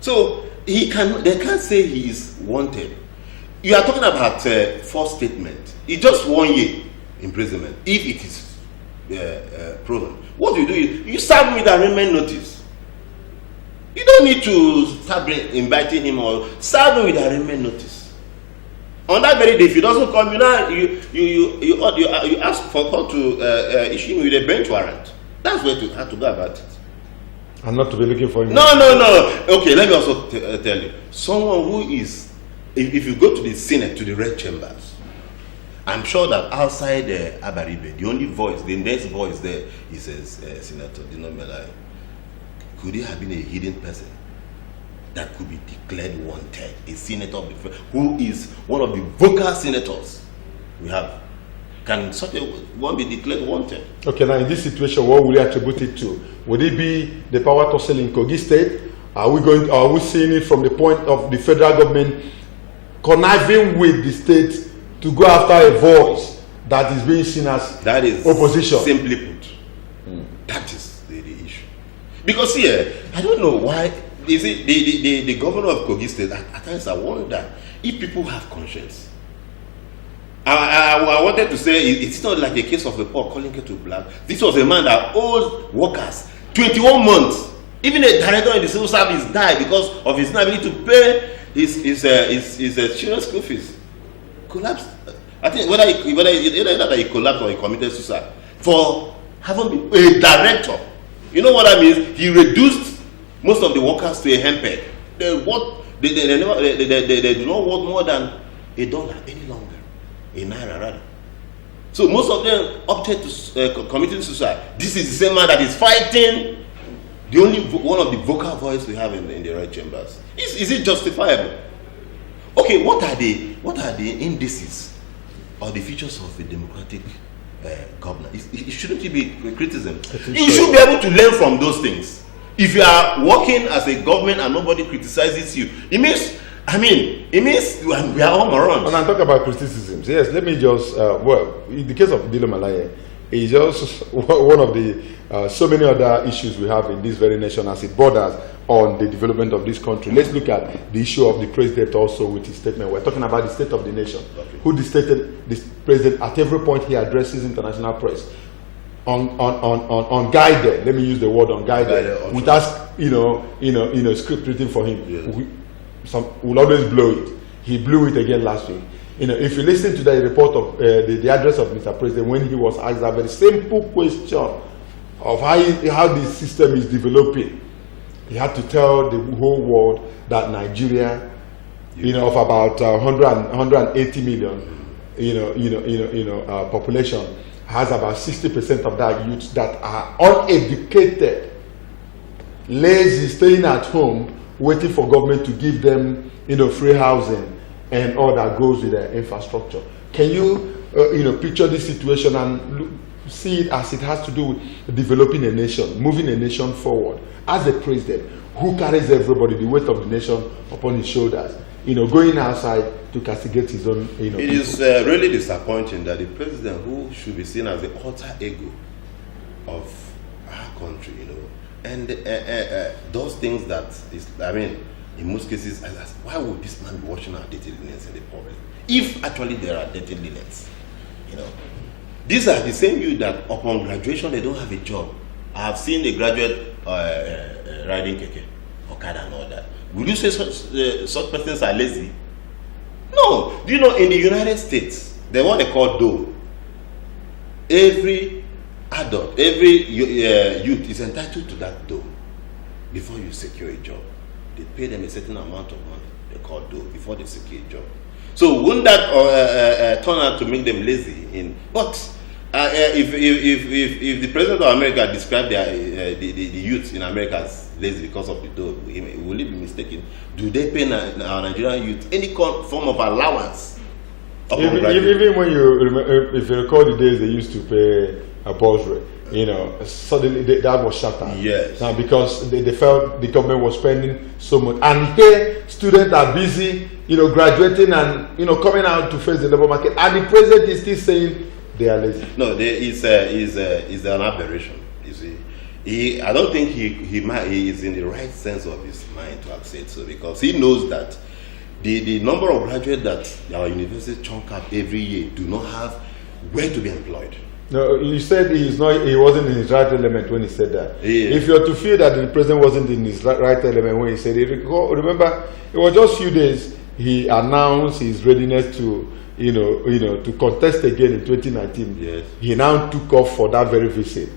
So they can't say he is wanted. You are talking about false statement. It's just 1 year imprisonment if it is proven. What you do is you serve with arraignment notice. You don't need to start inviting him or serve him with arraignment notice. On that very day, if he doesn't come, you ask for court to issue him with a bench warrant. That's where you have to go about it. And not to be looking for him. No. Okay, let me also tell you. Someone who is, if you go to the Senate, to the red chambers, I'm sure that outside Abaribe, the only voice, the next voice there is Senator Dino Melai. Could he have been a hidden person that could be declared wanted? A senator who is one of the vocal senators we have. Can such a one be declared wanted? Okay, now in this situation, what will you attribute it to? Would it be the power tussle in Kogi State? Are we seeing it from the point of the federal government conniving with the state to go after a voice that is being seen as opposition? Simply put, that is the issue. Because here, I don't know why. Is it the governor of Kogi State? At times I wonder if people have conscience. I wanted to say it's not like a case of a poor calling kettle black. This was a man that owed workers 21 months. Even a director in the civil service died because of his inability to pay his children's school fees. Collapsed. I think whether he collapsed or he committed suicide for having been a director. You know what that means? He reduced most of the workers to a henpeck. They do not work more than $1 any longer. A naira rather. So most of them opted to committing suicide. This is the same man that is fighting the only one of the vocal voice we have in the red chambers. Is it justifiable? Okay, what are the indices or the features of a democratic government? It shouldn't be criticism. You should be able to learn from those things. If you are working as a government and nobody criticizes you, it means we are all morons. And I talk about criticisms. Yes, let me just, in the case of Dilo Malaya, it's just one of the so many other issues we have in this very nation as it borders on the development of this country. Let's look at the issue of the president also with his statement. We're talking about the state of the nation. Okay. Who dictated this president at every point he addresses international press. Unguided, let me use the word unguided, without script written for him. Yes. Will always blow it. He blew it again last week. If you listen to the report of the address of Mr. President when he was asked a very simple question of how the system is developing, he had to tell the whole world that Nigeria, of about 180 million, population, has about 60% of that youth that are uneducated, lazy, staying at home, waiting for government to give them, free housing and all that goes with their infrastructure. Can you, picture this situation and see it as it has to do with developing a nation, moving a nation forward? As a president who carries everybody, the weight of the nation upon his shoulders, going outside to castigate his own, It is really disappointing that the president, who should be seen as the alter ego of our country, and those things that is, in most cases, why would this man be watching our dirty linens in the public? If actually there are dirty linens, these are the same youth that upon graduation they don't have a job. I have seen a graduate riding keke, okada, and all that. Would you say such persons are lazy? No. Do you know in the United States, the what they call DOE, every adult, every youth is entitled to that DOE before you secure a job. They pay them a certain amount of money, they call DOE, before they secure a job. So wouldn't that turn out to make them lazy? But if the president of America described the youth in America as lazy because of the DOE, will he be mistaken? Do they pay our Nigerian youth any form of allowance? Even when if you recall the days they used to pay a bursary, suddenly that was shut down. Yes. Now because they felt the government was spending so much, and here students are busy, graduating and coming out to face the labor market, and the president is still saying they are lazy. No, there is an aberration. You see, I don't think he is in the right sense of his mind to have said so, because he knows that the number of graduates that our universities chunk up every year do not have where to be employed. No, you said he wasn't in his right element when he said that. Yeah. If you're to feel that the president wasn't in his right element when he said it, remember, it was just a few days he announced his readiness to, to contest again in 2019. Yes. He now took off for that very visit.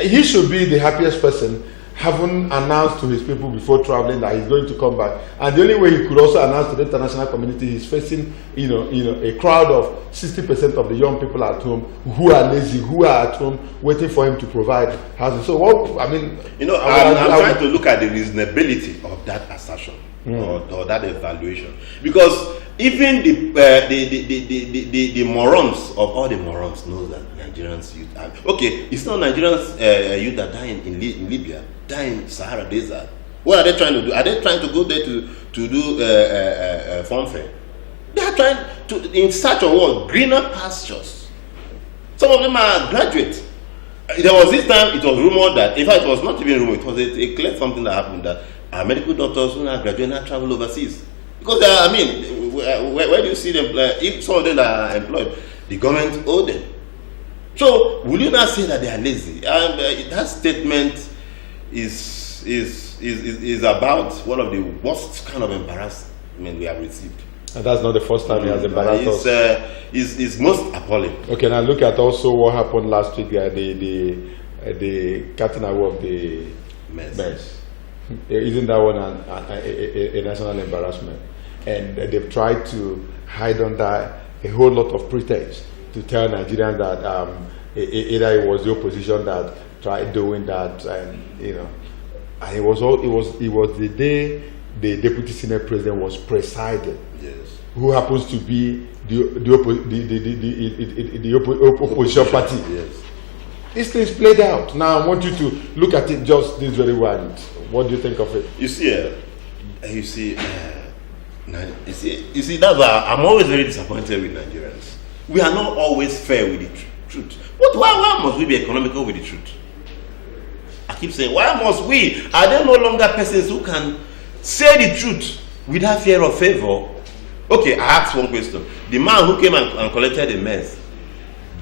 He should be the happiest person, having announced to his people before traveling that he's going to come back. And the only way he could also announce to the international community, he's facing, a crowd of 60% of the young people at home who are lazy, who are at home waiting for him to provide housing. So I'm trying to look at the reasonability of that assertion or that evaluation, because even the morons of all the morons know that Nigerians youth are, okay, it's not Nigerians youth that die in Libya, die in Sahara Desert. What are they trying to do? Are they trying to go there to do funfair? They are trying to, in search of what? Greener pastures. Some of them are graduates. There was this time it was rumored that, in fact, it was not even rumored, it was a clear something that happened, that medical doctors who are graduating now travel overseas. Because, where do you see them? If some of them are employed, the government owe them. So, will you not say that they are lazy? That statement is about one of the worst kind of embarrassment we have received. And that's not the first time he has embarrassed us. It's most appalling. Okay, now look at also what happened last week, the captain of the mess. Isn't that one a national embarrassment? And they've tried to hide under a whole lot of pretense to tell Nigerians that either it was the opposition that tried doing that, and and it was the day the deputy senate president was presiding. Yes. Who happens to be the opposition party. Yes. These things played out. Now I want you to look at it just this very way. What do you think of it? You see, that's why I'm always very disappointed with Nigerians. We are not always fair with the truth. Why must we be economical with the truth? I keep saying, why must we? Are there no longer persons who can say the truth without fear of favor? Okay, I asked one question. The man who came and collected the mess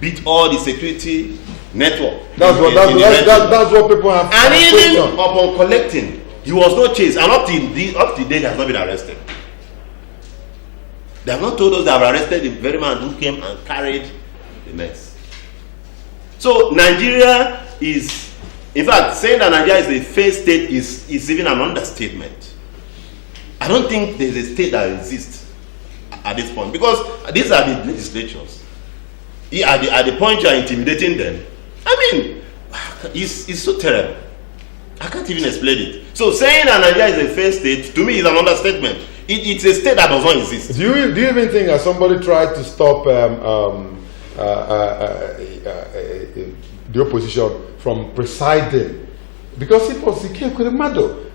beat all the security network. That's what people have. And even upon collecting, he was not chased. And up to date, he has not been arrested. They have not told us they have arrested the very man who came and carried the mess. So Nigeria is, in fact, saying that Nigeria is a failed state is even an understatement. I don't think there's a state that exists at this point, because these are the legislatures. At the point you are intimidating them, it's so terrible. I can't even explain it. So saying that Nigeria is a failed state, to me, is an understatement. It's a state that does not exist. Do you even think that somebody tried to stop the opposition from presiding? Because it was the Kekurimado,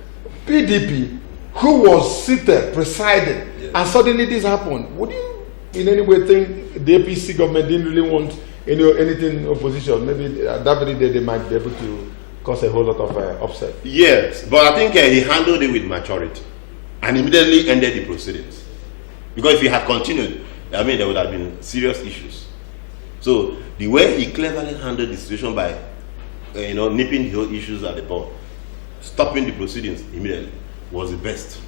PDP, who was seated presiding, and suddenly this happened. Would you in any way think the APC government didn't really want anything opposition? Maybe that very day they might be able to cause a whole lot of upset. Yes, but I think he handled it with maturity and immediately ended the proceedings. Because if he had continued, there would have been serious issues. So the way he cleverly handled the situation by nipping the whole issues at the bud, stopping the proceedings immediately, was the best.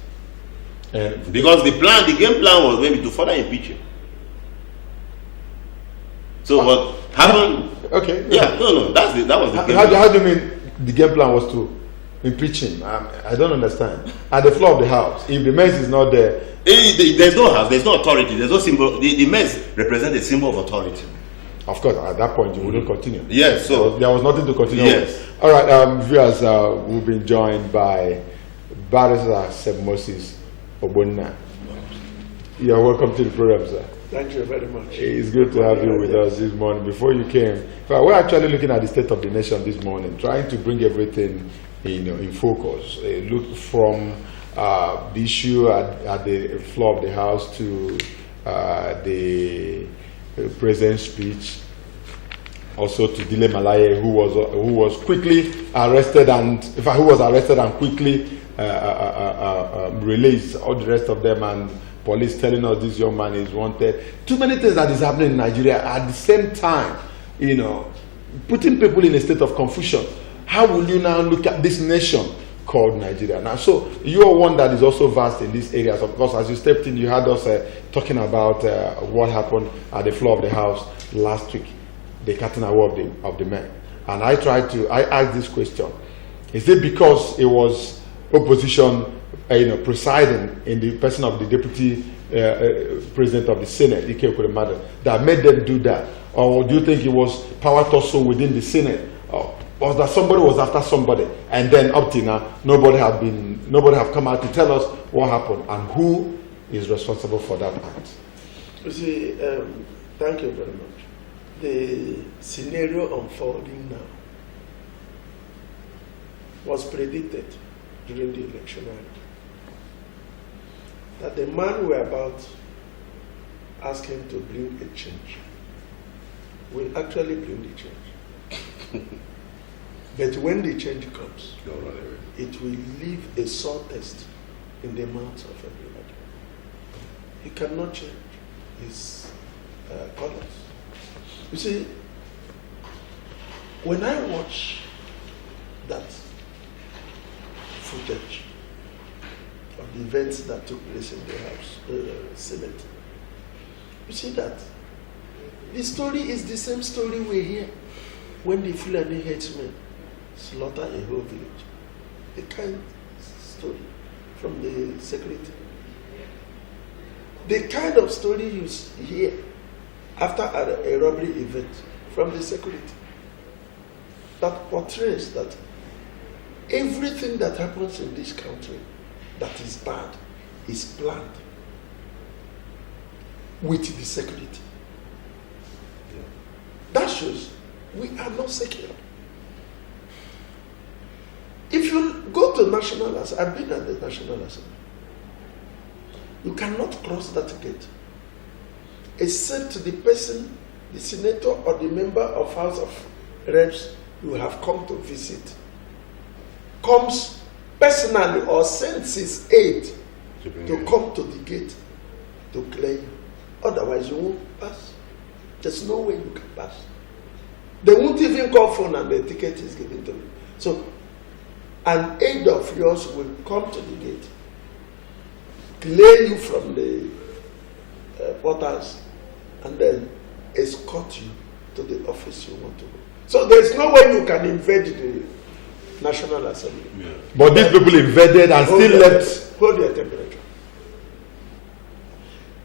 Because the game plan was maybe to further impeach him. So what happened? Okay. Yeah, no, that was the game plan. How do you mean the game plan was to impeach him? I don't understand. At the floor of the house, if the mess is not there, there's no house, there's no authority, there's no symbol. The mess represents a symbol of authority. Of course, at that point you wouldn't continue. Yes, so there was nothing to continue with. Yes. All right, viewers, we've been joined by Barrister Seb Moses Obonna. You are welcome to the program, sir. Thank you very much. It's good to have you with us this morning. Before you came, we're actually looking at the state of the nation this morning, trying to bring everything in focus. Look from the issue at the floor of the House to the president's speech, also to Dile Malaye, who was quickly arrested and quickly released. All the rest of them, and police telling us this young man is wanted. Too many things that is happening in Nigeria at the same time. putting people in a state of confusion. How will you now look at this nation called Nigeria? Now, so you are one that is also vast in these areas. Of course, as you stepped in, you had us talking about what happened at the floor of the House last week, the cutting away of the men. And I asked this question: is it because it was opposition, presiding in the person of the deputy president of the Senate, Ike Ekweremadu, that made them do that? Or do you think it was power tussle within the Senate? Or was that somebody was after somebody, and then up till now nobody have come out to tell us what happened and who is responsible for that act? You see, thank you very much. The scenario unfolding now was predicted during the election that the man we're about asking to bring a change will actually bring the change. But when the change comes, it will leave a sore taste in the mouths of everybody. He cannot change his colors. You see, when I watch that footage of the events that took place in the House, Senate, you see that the story is the same story we hear when the Fulani headsmen slaughter a whole village. The kind story from the security. The kind of story you hear after a robbery event from the security that portrays that everything that happens in this country that is bad is planned with the security. That shows we are not secure. If you go to National Assembly, I've been at the National Assembly, you cannot cross that gate except the person, the senator or the member of House of Reps you have come to visit comes personally or sends his aide to come to the gate to clear you. Otherwise you won't pass. There's no way you can pass. They won't even call phone and the ticket is given to you. So an aide of yours will come to the gate, clear you from the portals, and then escort you to the office you want to go. So there's no way you can invade the National Assembly. Yeah. But these people invaded and still left. Hold your temperature.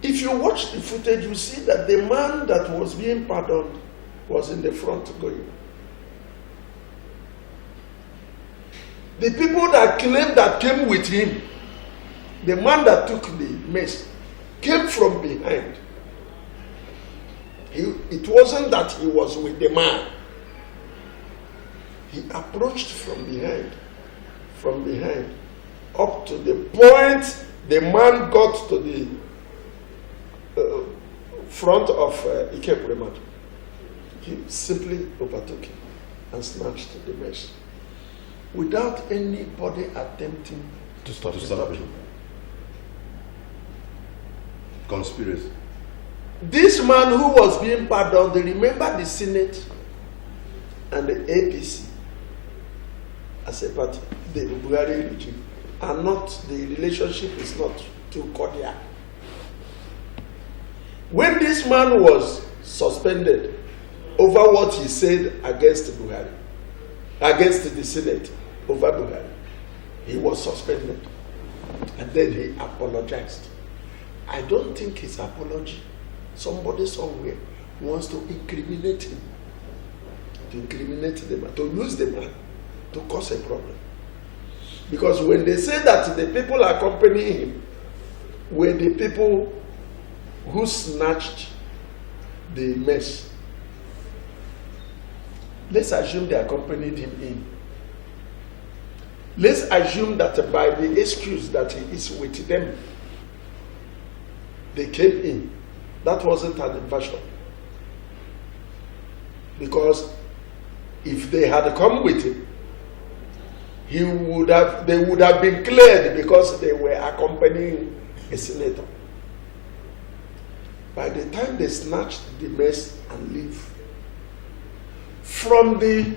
If you watch the footage, you see that the man that was being pardoned was in the front going. The people that claimed that came with him, the man that took the mace, came from behind. It wasn't that he was with the man. He approached from behind, up to the point the man got to the front of Ike Ekweremadu. He simply overtook him and snatched the mace without anybody attempting to stop him. Conspiracy. This man who was being pardoned, they remember the Senate and the APC as a party, the Buhari regime, and not, the relationship is not too cordial. When this man was suspended over what he said against Buhari, against the Senate over Buhari, he was suspended. And then he apologized. I don't think his apology, somebody somewhere wants to incriminate him, to use the man to cause a problem. Because when they say that the people accompanying him were the people who snatched the mace, let's assume they accompanied him in. Let's assume that by the excuse that he is with them, they came in. That wasn't an invasion. Because if they had come with him, they would have been cleared because they were accompanying a senator. By the time they snatched the mace and leave, from the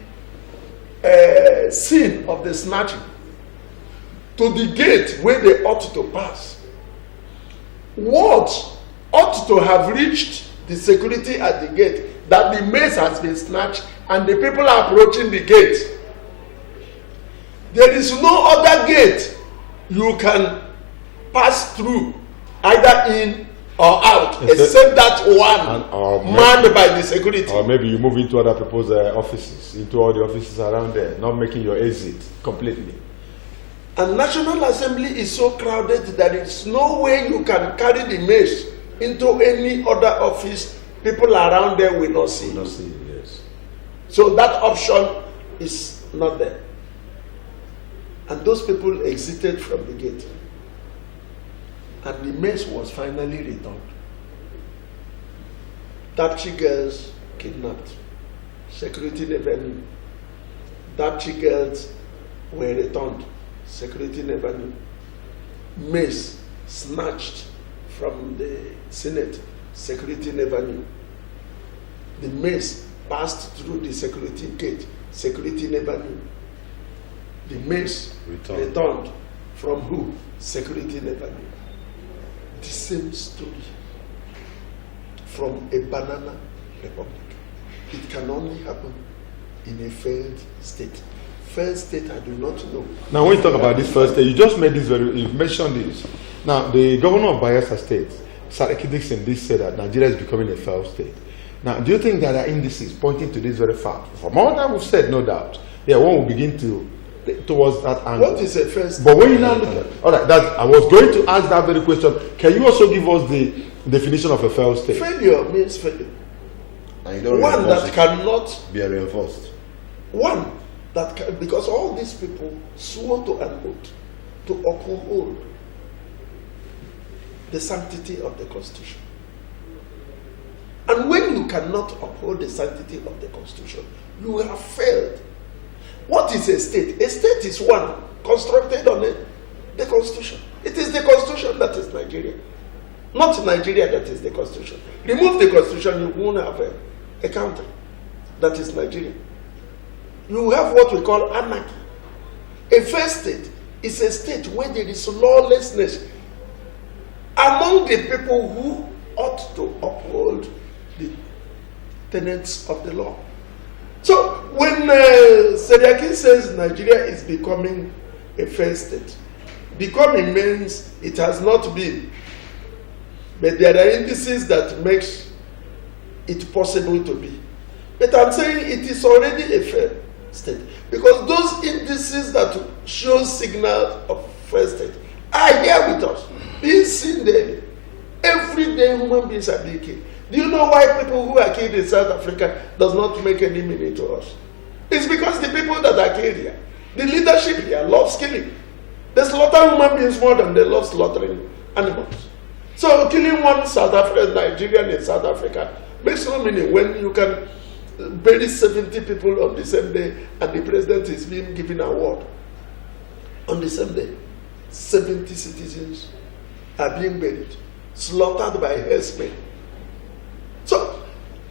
scene of the snatching to the gate where they ought to pass. What ought to have reached the security at the gate that the mace has been snatched and the people are approaching the gate. There is no other gate you can pass through, either in or out, except that one manned by the security. Or maybe you move into other people's offices, into all the offices around there, not making your exit completely. And National Assembly is so crowded that there is no way you can carry the mace into any other office. People around there will not see. Yes. So that option is not there. And those people exited from the gate. And the mace was finally returned. Dapchi girls kidnapped. Security never knew. Dapchi girls were returned. Security never knew. Mace snatched from the Senate. Security never knew. The mace passed through the security gate. Security never knew. The mace returned from who? Security never knew. The same story from a banana republic. It can only happen in a failed state. Failed state, I do not know. Now, when you talk about this first state, you just made this you mentioned this. Now, the governor of Bayelsa State, Saraki Dixon, did say that Nigeria is becoming a failed state. Now, do you think that there are indices pointing to this very fact? From all that we've said, no doubt, yeah, one will begin to towards that angle. What is a failed state? But when you now look at all right, that I was going to ask that very question. Can you also give us the definition of a failed state? Failure means failure. And you don't one that cannot be reinforced. One that can, because all these people swore to an oath to uphold the sanctity of the Constitution. And when you cannot uphold the sanctity of the Constitution, you have failed. What is a state? A state is one constructed on the Constitution. It is the Constitution that is Nigeria. Not Nigeria that is the Constitution. Remove the Constitution, you won't have a country that is Nigeria. You have what we call anarchy. A first state is a state where there is lawlessness among the people who ought to uphold the tenets of the law. So when Sediaki says Nigeria is becoming a first state, becoming means it has not been. But there are indices that makes it possible to be. But I'm saying it is already a fair state. Because those indices that show signals of first state are here with us, being seen daily. Every day human beings are being killed. Do you know why people who are killed in South Africa does not make any meaning to us? It's because the people that are killed here, the leadership here loves killing. They slaughter human beings more than they love slaughtering animals. So killing one South African Nigerian in South Africa makes no meaning when you can bury 70 people on the same day and the president is being given an award. On the same day, 70 citizens are being buried, slaughtered by herdsmen. So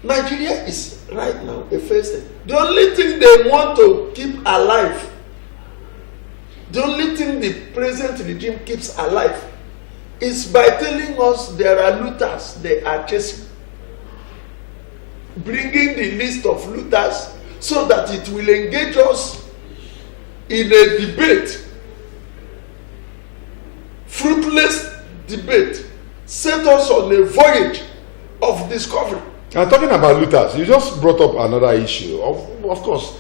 Nigeria is right now a first state. The only thing they want to keep alive, the only thing the present regime keeps alive is by telling us there are looters they are chasing. Bringing the list of looters so that it will engage us in a debate, fruitless debate, set us on a voyage of discovery. And talking about looters, you just brought up another issue. Of course,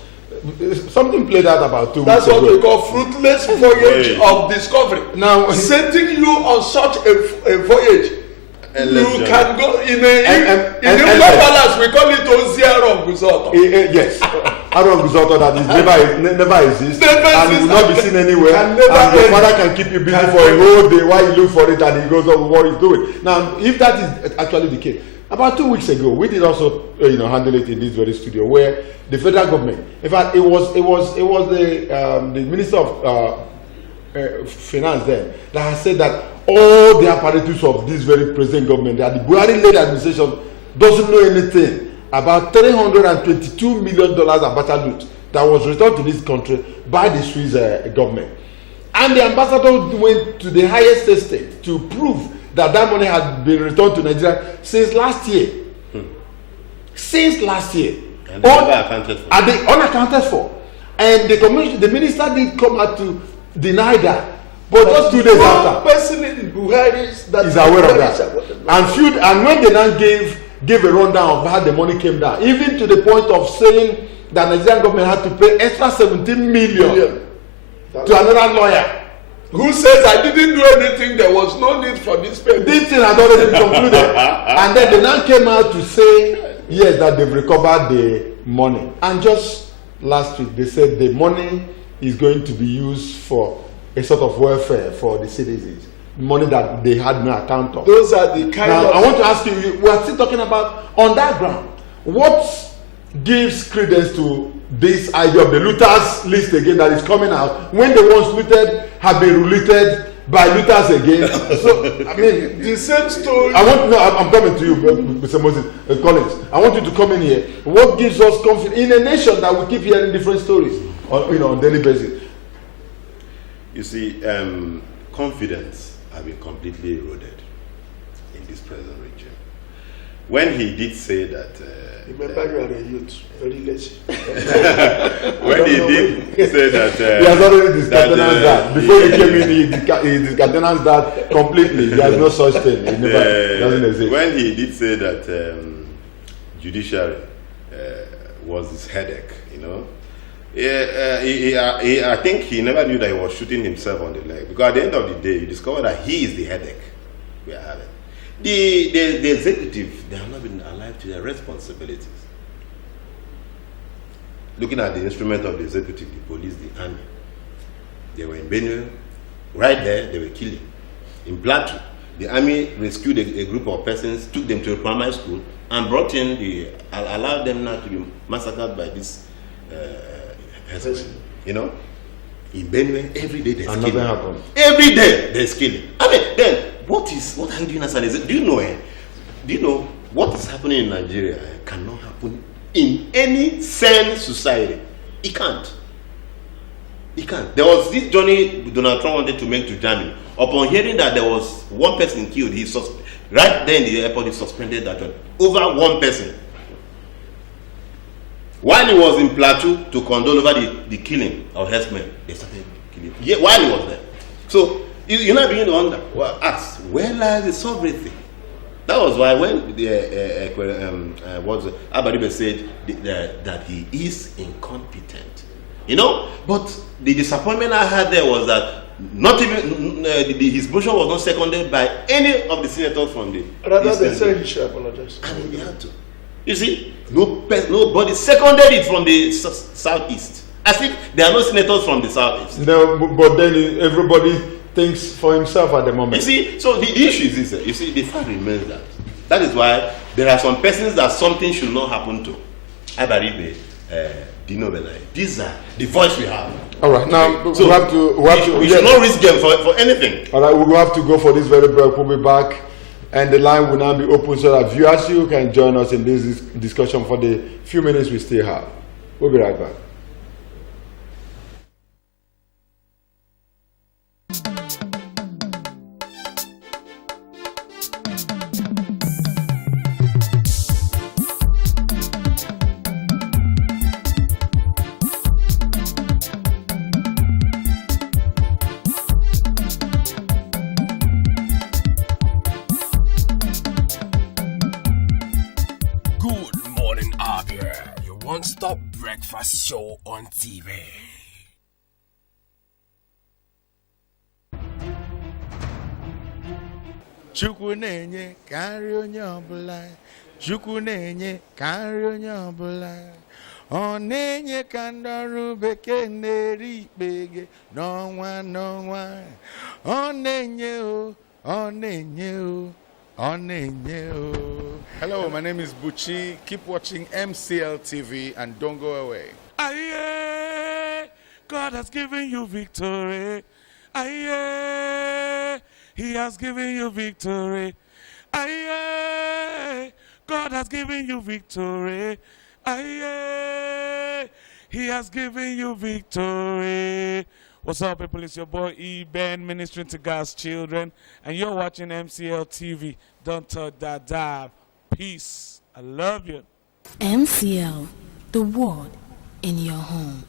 something played out about 2 weeks ago. That's what we call fruitless voyage of discovery. Now, setting you on such a voyage, you can go in a palace. We call it Ozia Guzoto. Yes, Aaron Guzoto that is never exists and will not be seen anywhere. And your father can keep you busy for a whole day while you look for it and he goes on with what he's doing. Now, if that is actually the case, about 2 weeks ago, we did also handle it in this very studio where the federal government, in fact, it was the Minister of Finance then that has said that all the apparatus of this very present government, that the Buhari-led administration doesn't know anything about $322 million Abacha loot that was returned to this country by the Swiss government. And the ambassador went to the highest estate to prove that that money had been returned to Nigeria since last year. Since last year. And they never accounted for. Are they unaccounted for? And the minister did come out to deny that. But just 2 days after, person in Buhari that is aware of that. And when they now gave a rundown of how the money came down, even to the point of saying that the Nigerian government had to pay extra 17 million to another lawyer. Who says I didn't do anything, there was no need for this payment. This thing had already been concluded. And then they now came out to say, yes, that they've recovered the money. And just last week, they said the money is going to be used for a sort of welfare for the citizens. Money that they had no account of. Those are the kind now, of... I want to ask you, we are still talking about on that ground. What gives credence to this idea of the looters list again that is coming out when the ones looted have been relooted by looters again? So, I mean, the same story. I want to know, I'm coming to you, Mr. Moses Collins. I want you to come in here. What gives us confidence in a nation that we keep hearing different stories on daily basis? You see, confidence has been completely eroded in this present regime. When he did say that... remember, you are a youth, very lazy. When he did say that... he has already discountenanced that. Before he came in, he discountenanced that completely. There is no such thing. It never doesn't exist. When he did say that judiciary was his headache, I think he never knew that he was shooting himself on the leg, because at the end of the day, you discover that he is the headache we are having. The executive, they have not been alive to their responsibilities. Looking at the instrument of the executive, the police, the army, they were in Benue, right there, they were killing. In Plateau, the army rescued a group of persons, took them to a primary school, and brought in allowed them not to be massacred by this in Benue, every day there's killing. Happened. Every day there's killing. I mean, then what are you doing as an executive? Do you know what is happening in Nigeria cannot happen in any sane society? It can't. It can't. There was this journey Donald Trump wanted to make to Germany. Upon hearing that there was one person killed, right there in the airport, he suspended that journey. Over one person. While he was in Plateau to condole over the killing of herdsmen, they started killing. Yeah, while he was there. So you're not beginning to wonder, ask, where lies the sovereignty? That was why when Abaribe said that he is incompetent. But the disappointment I had there was that not even his motion was not seconded by any of the senators from the rather than saying he should apologize. And he had to. You see, nobody seconded it from the southeast. As if there are no senators from the southeast. No, but then everybody thinks for himself at the moment. You see, so the issue is this. You see, the fact remains that is why there are some persons that something should not happen to. Abaribe, Dino Benai. These are the voice we have. All right, now so we should not risk them for anything. All right, we will have to go for this very break. We'll be back. And the line will now be open so that viewers, you can join us in this discussion for the few minutes we still have. We'll be right back. Goodmorning, Abia, your one-stop breakfast show on TV. Chukwu na-enye ka nri onye ọbụla. Chukwu na-enye ka nri onye ọbụla. Ọ na-enye ka ndị ọrụ bekee na-eri ikpege n'ọnwa n'ọnwa. Ọ na-enye o, ọ na-enye o. Hello, my name is Buchi. Keep watching MCL TV and don't go away. Aye, God has given you victory. Aye, He has given you victory. Aye, God has given you victory. Aye, He has given you victory. What's up, people? It's your boy E-Ben, ministering to God's children, and you're watching MCL TV. Don't touch that dive. Peace. I love you. MCL, the word in your home.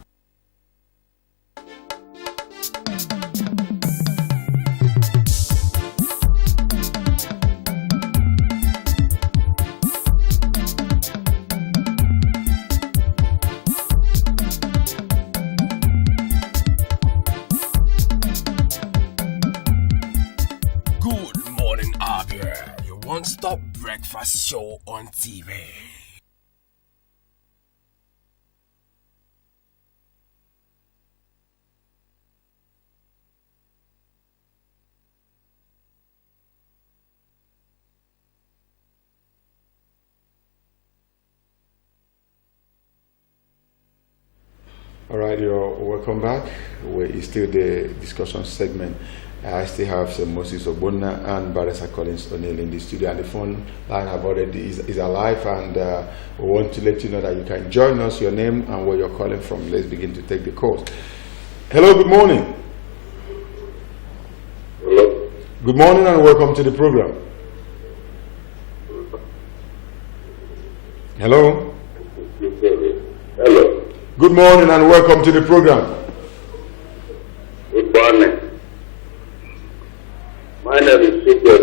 Good morning, Abia. Your one-stop breakfast show on TV. All right, you're welcome back. It's still the discussion segment. I still have Sir Moses Obona and Barrister Collins O'Neill in the studio, and the phone line have already is alive, and we want to let you know that you can join us, your name and where you're calling from. Let's begin to take the calls. Hello, good morning. Hello. Good morning and welcome to the program. Hello. Hello. Good morning and welcome to the program. Good morning. My name is Super.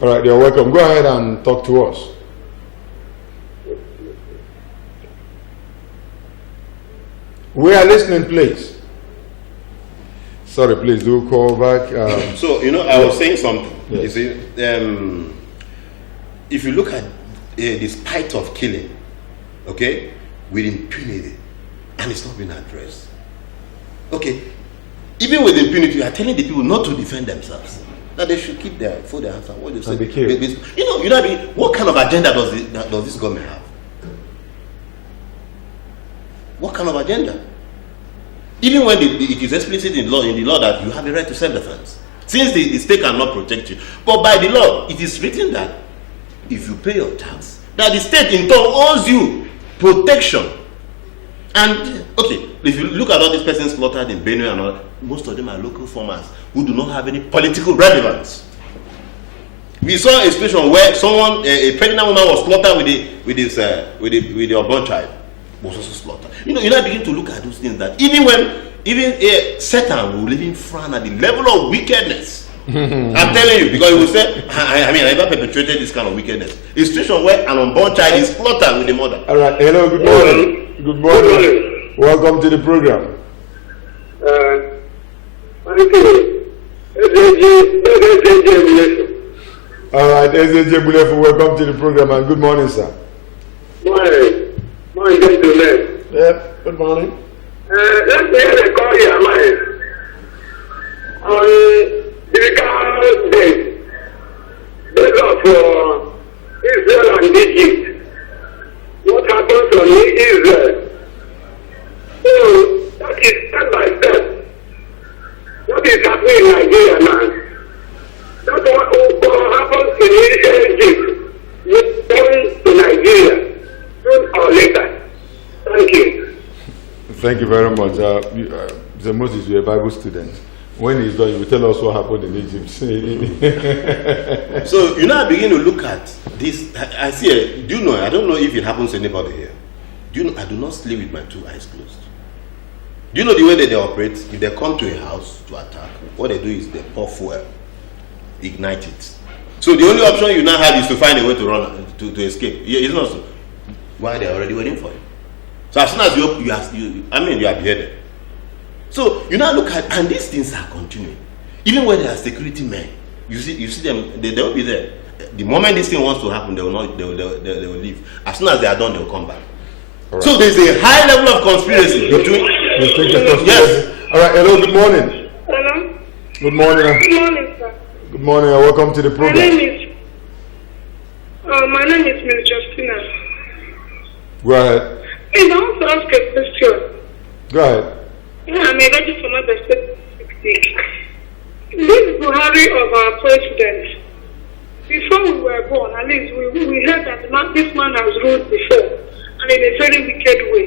All right, you're welcome. Go ahead and talk to us. We are listening, please. Sorry, please do call back. So, I was saying something. Yes. You see, if you look at the spite of killing, okay, with impunity, and it's not been addressed. Okay, even with impunity, you are telling the people not to defend themselves, that they should keep their hands on what they say. And be killed. What kind of agenda does this government have? What kind of agenda? Even when it is explicit in the law that you have the right to self-defense, since the state cannot protect you, but by the law it is written that if you pay your tax, that the state in turn owes you protection. And okay, if you look at all these persons slaughtered in Benue and all, most of them are local farmers who do not have any political relevance. We saw a situation where someone, a pregnant woman, was slaughtered with the unborn child, was also slaughtered. You begin to look at those things that even Satan will even frown at the level of wickedness. I'm telling you, because he will say, I never perpetrated this kind of wickedness. A situation where an unborn child is slaughtered with the mother. All right, hello, good morning. Good morning. Welcome to the program. All right, SJ Bulefu, welcome to the program, and good morning, sir. Morning, gentlemen. Yeah, good morning. Let me call your mind on the day of Israel and Egypt. What happens on Israel? So that is step by step. What is happening in Nigeria now? That's what happens in Egypt. It's going to Nigeria sooner or later. Thank you. Thank you very much. Mr. Moses, you're a Bible student. When he's done, you will tell us what happened in Egypt. So I begin to look at this. I see. I don't know if it happens to anybody here. I do not sleep with my two eyes closed. Do you know the way that they operate? If they come to a house to attack, what they do is they pour fuel, ignite it. So the only option you now have is to find a way to run, to escape. It's not so. Why they're already waiting for you. So as soon as you are beheaded. So you now look at, and these things are continuing. Even when there are security men, you see them, they will be there. The moment this thing wants to happen, they will leave. As soon as they are done, they will come back. Right. So there's a high level of conspiracy between. Yes. All right. Hello. Good morning. Hello. Good morning. Good morning, sir. Good morning. And welcome to the program. My name is Ms. Justina. Go ahead. I want to ask a question. Go ahead. I'm a registered for my birthday. This Buhari of our president, before we were born, at least we heard that this man has ruled before, and in a very wicked way.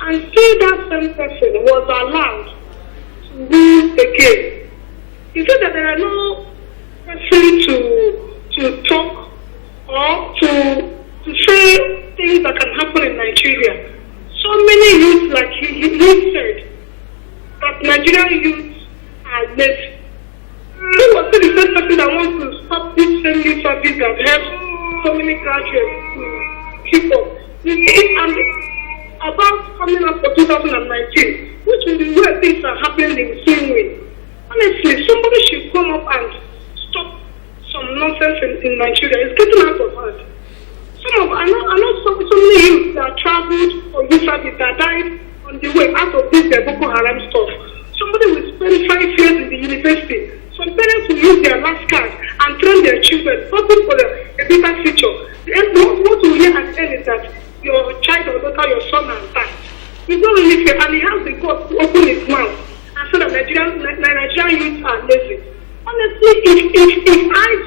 And still that same person was allowed to rule again. He said that there are no person to talk or to say things that can happen in Nigeria. So many youths, like he said, that Nigerian youths are lazy. He was the same person that wants to stop this same youth service that helps so many graduates keep up. And about coming up for 2019, which will be where things are happening in the same way. Honestly, somebody should come up and stop some nonsense in Nigeria. It's getting out of hand. I know so many youth that traveled for youth service that died on the way out of this Boko Haram stuff. Somebody will spend 5 years in the university. Some parents will use their last card and train their children, hoping for a better future. What we hear at the end is that your child or daughter, your son has died. It's not really fair, and he has the guts to open his mouth and say that Nigerian youths are lazy. Honestly, if eyes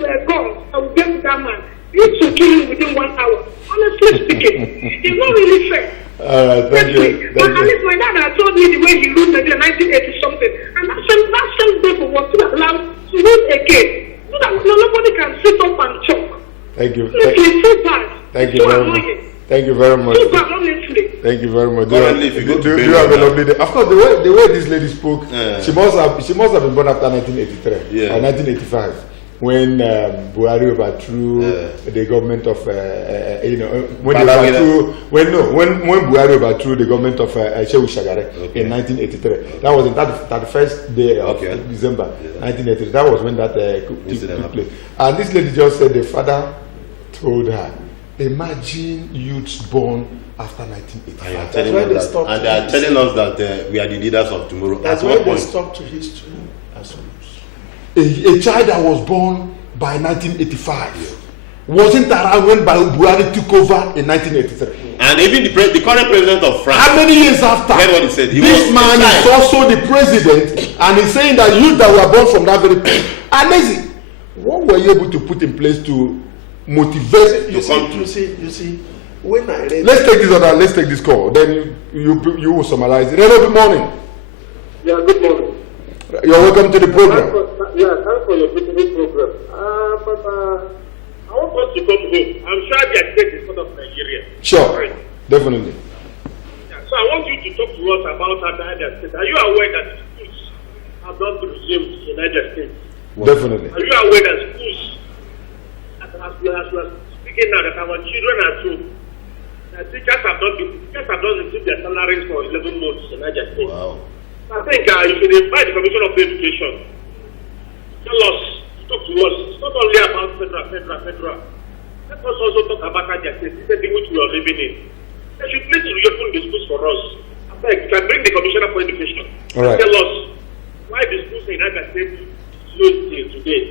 were gone, I would get to that man. You should kill him within 1 hour. Honestly speaking, it's not really fair. All right, thank you. But at least my dad had told me the way he ruled Nigeria in 1980 something, and that same people was still allowed to rule again, so that nobody can sit up and talk. Thank you. It's too bad. Thank you very much. Thank you very much. Too bad, honestly. Thank you very much. Do you you have a lovely day? Of course, the way this lady spoke, she must have been born after 1983 or 1985. When Buhari overthrew the government of when Buhari overthrew the government of Shehu Shagari in 1983. That was the 31st day of December 1983. That was when that took place. And this lady just said the father told her, imagine youths born after 1985. That's why they stopped. And they are telling us that we are the leaders of tomorrow. That's why they stopped to history. A child that was born by 1985 wasn't around when Buhari took over in 1983. And even the current president of France. How many years after? Heard what he said. This man is also the president, and he's saying that youth that were born from that very amazing. What were you able to put in place to motivate you see, when I read. Let's take this call. Then you will summarize it. Hello, good morning. Yeah, good morning. You're welcome to the program. Thanks for your beautiful program. But I want us to come home. I'm sure Abia State is part of Nigeria. Sure, right? Definitely. Yeah, so I want you to talk to us about Abia State. Are you aware that schools have not resumed in Abia State? Definitely. Are you aware that schools, as we are speaking now, that our children are home, that teachers have not received their salaries for 11 months in Abia State? Wow. I think you should invite the Commission of Education. Tell us, talk to us. It's not only about federal. Let us also talk about Abia State, the thing which we are living in. They should please reopen the schools for us. I think can bring the Commissioner for Education. All right. Tell us why the schools in Abia State closed till today.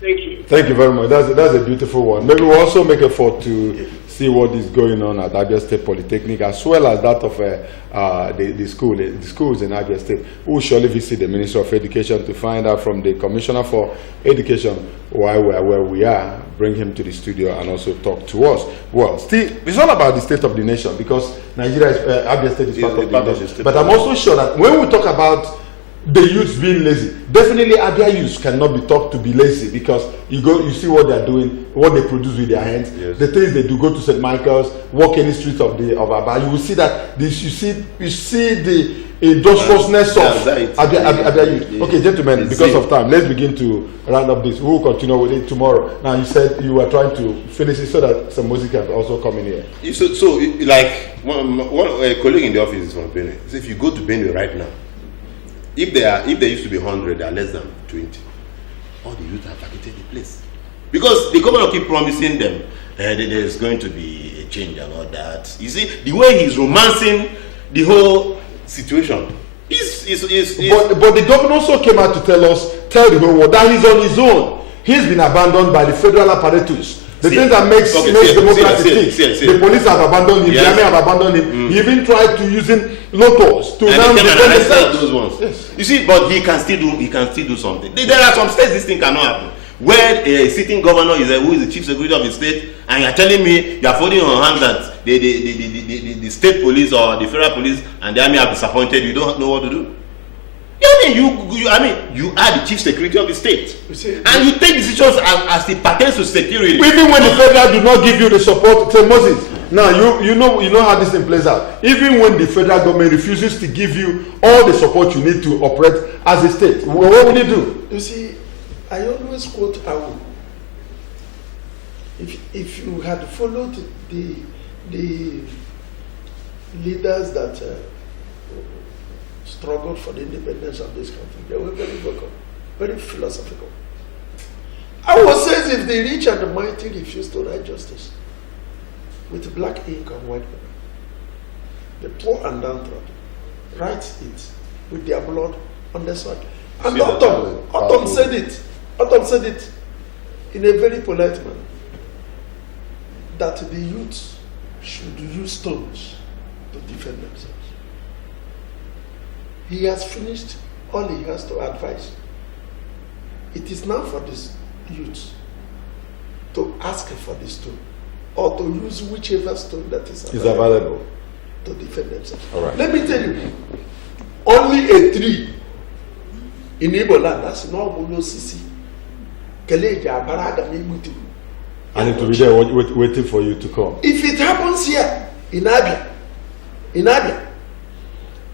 Thank you. Thank you very much. That's a beautiful one. Maybe we'll also make effort to see what is going on at Abia State Polytechnic, as well as that of the schools in Abia State. We will surely visit the Minister of Education to find out from the Commissioner for Education why we are where we are, bring him to the studio and also talk to us. Well, still, it's all about the state of the nation, because Nigeria, Abia State is part of the nation. But I'm also sure that when we talk about the youths being lazy, definitely Abia youths cannot be taught to be lazy, because you see what they're doing, what they produce with their hands, the things they do. Go to St. Michael's, walk any streets of Abia, you will see that you see the industriousness of Abia youth. Okay, gentlemen, because of time, let's begin to round up this. We will continue with it tomorrow. Now, you said you were trying to finish it so that some music can also come in here. So like a colleague in the office is from Benue. So if you go to Benue right now, if there used to be 100, there are less than 20. All the youth have vacated the place, because the government keep promising them there's going to be a change and all that. You see, the way he's romancing the whole situation but the governor also came out to tell the whole world that he's on his own. He's been abandoned by the federal apparatus. The thing that makes democracy tick. The police have abandoned him, the army have abandoned him. He even tried to using locals to now defend themselves. Those ones. Yes. You see, but he can still do something. There are some states this thing cannot happen. where a sitting governor is who is the chief security of the state, and you're telling me you're folding your hands that the state police or the federal police and the army are disappointed, you don't know what to do? You are the chief security of the state, and you take decisions as it pertains to security. Even when the federal do not give you the support, say Moses. Now you know how this thing plays out. Even when the federal government refuses to give you all the support you need to operate as a state, what will you do? You see, I always quote Awu. If you had followed the leaders that struggled for the independence of this country, they were very vocal, very philosophical. Awu says if the rich and the mighty refuse to write justice with black ink on white paper, the poor and downtrodden write it with their blood on the soil. And Autumn said it. Autumn said it in a very polite manner, that the youth should use stones to defend themselves. He has finished all he has to advise. It is now for this youth to ask for the stone, or to use whichever stone that is available to defend themselves. All right. Let me tell you, only a tree in Igbo land, that's not Sisi. I need to be there waiting for you to come. If it happens here in Abia,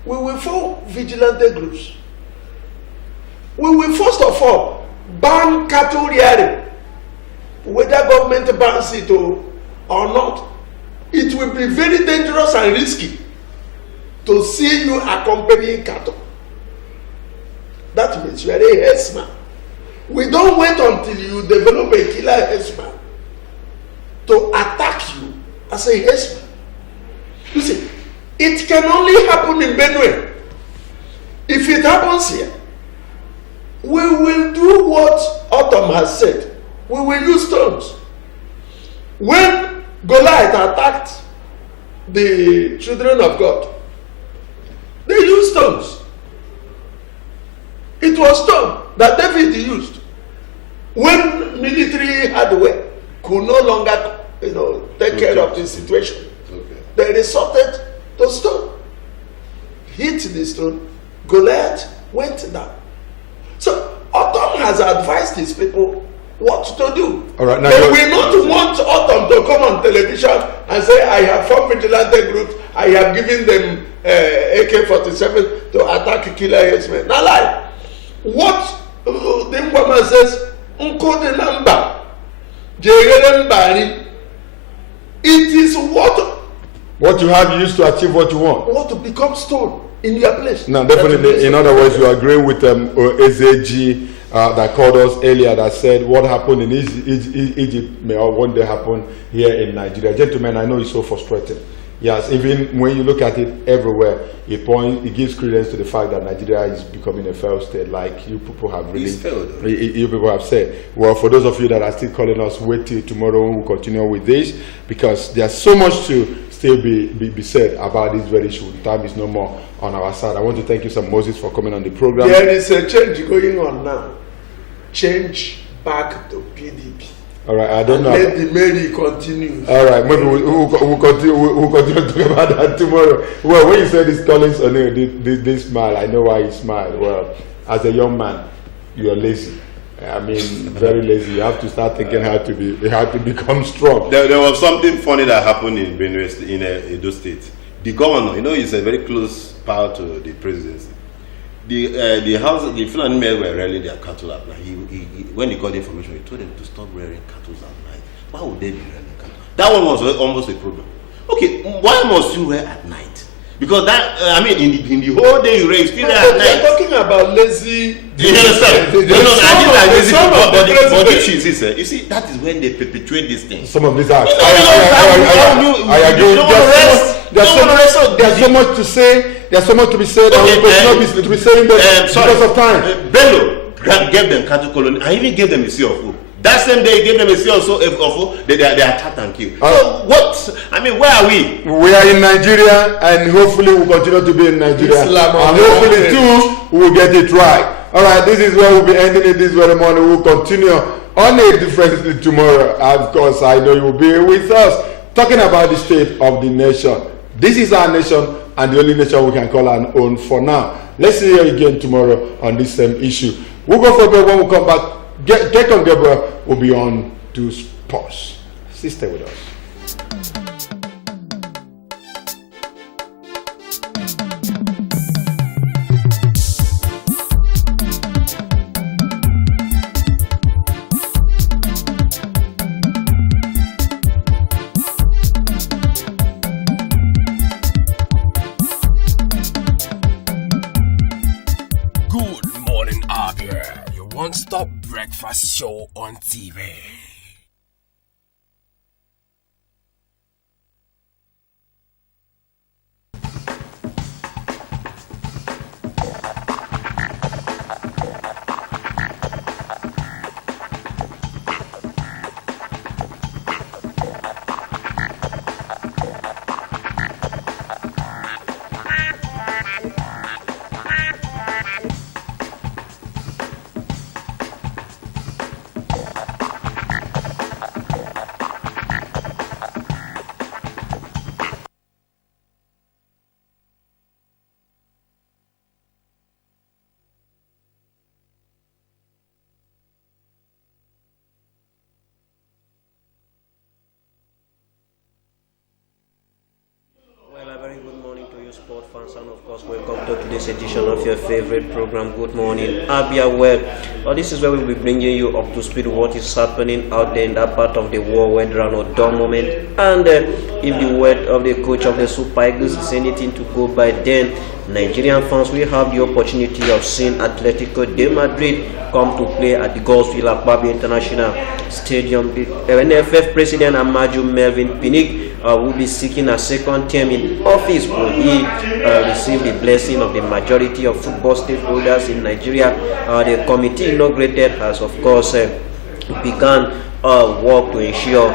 we will form vigilante groups. We will first of all ban cattle rearing, whether government bans it or not. It will be very dangerous and risky to see you accompanying cattle. That means you are a herdsman. We don't wait until you develop a killer herdsman to attack you as a herdsman. You see, it can only happen in Benue. If it happens here, we will do what Autumn has said. We will use stones. When Goliath attacked the children of God, they used stones. It was stone that David used when military hardware could no longer, take care of the situation. Okay. They resorted to stone. Hit the stone, Goliath went down. So Autumn has advised his people what to do. All right, now they will not want Autumn to come on television and say, I have formed vigilante groups, I have given them AK-47 to attack killer herdsmen. Now lie. What the woman says, Unko the number, it is what you have used to achieve what you want. What to become stone in your place. No, definitely. In other words, you agree with SAG that called us earlier that said what happened in Egypt may one day happen here in Nigeria. Gentlemen, I know it's so frustrating. Yes, even when you look at it everywhere, it gives credence to the fact that Nigeria is becoming a failed state, like you people have you people have said. Well, for those of you that are still calling us, wait till tomorrow when we continue with this, because there's so much to still be said about this very issue. Time is no more on our side. I want to thank you, Sir Moses, for coming on the program. There is a change going on now. Change back to PDP. All right, I don't know. Let the Mary continue. All right, maybe we'll continue to talk about that tomorrow. Well, when you said this Collins O'Neill, this smile, I know why you smiled. Well, as a young man, you're lazy. I mean, very lazy. You have to start thinking how to become strong. There was something funny that happened in Benue, in Edo State. The governor, he's a very close pal to the presidency. The Fulani men were rearing their cattle at night. When he got the information, he told them to stop rearing cattle at night. Why would they be rearing cattle? That one was almost a problem. Okay, why must you rear at night? Because that, in the whole day you rear, you still rear at night. You're talking about lazy. You understand? But you see, that is when they perpetuate these things. Some of these acts. I agree. There's so much to say. There's so much to be said, and we could not be saying that because of time. Bello gave them cattle colony. I even gave them a seal of hope. That same day, he gave them a seal of hope. They attacked and killed. So what? Where are we? We are in Nigeria, and hopefully we'll continue to be in Nigeria. And hopefully too, we'll get it right. All right, this is where we'll be ending it this very morning. We'll continue On a differently tomorrow, of course, I know you will be with us talking about the state of the nation. This is our nation and the only nation we can call our own for now. Let's see you again tomorrow on this same issue. We'll go for a break. When we come back, get on Gabriel, we'll be on to sports. Stay with us. Good morning, Abia. Your one-stop breakfast show on TV. Sport fans, and of course welcome to today's edition of your favorite program, Good Morning Abia. Well, this is where we'll be bringing you up to speed what is happening out there in that part of the world where there are no dumb moment, and if the word of the coach of the Super Eagles is anything to go by, then Nigerian fans will have the opportunity of seeing Atletico de Madrid come to play at the Abia International Stadium. The NFF President Amaju Melvin Pinnick will be seeking a second term in office. Will he receive the blessing of the majority of football stakeholders in Nigeria? The committee inaugurated has, of course, begun work to ensure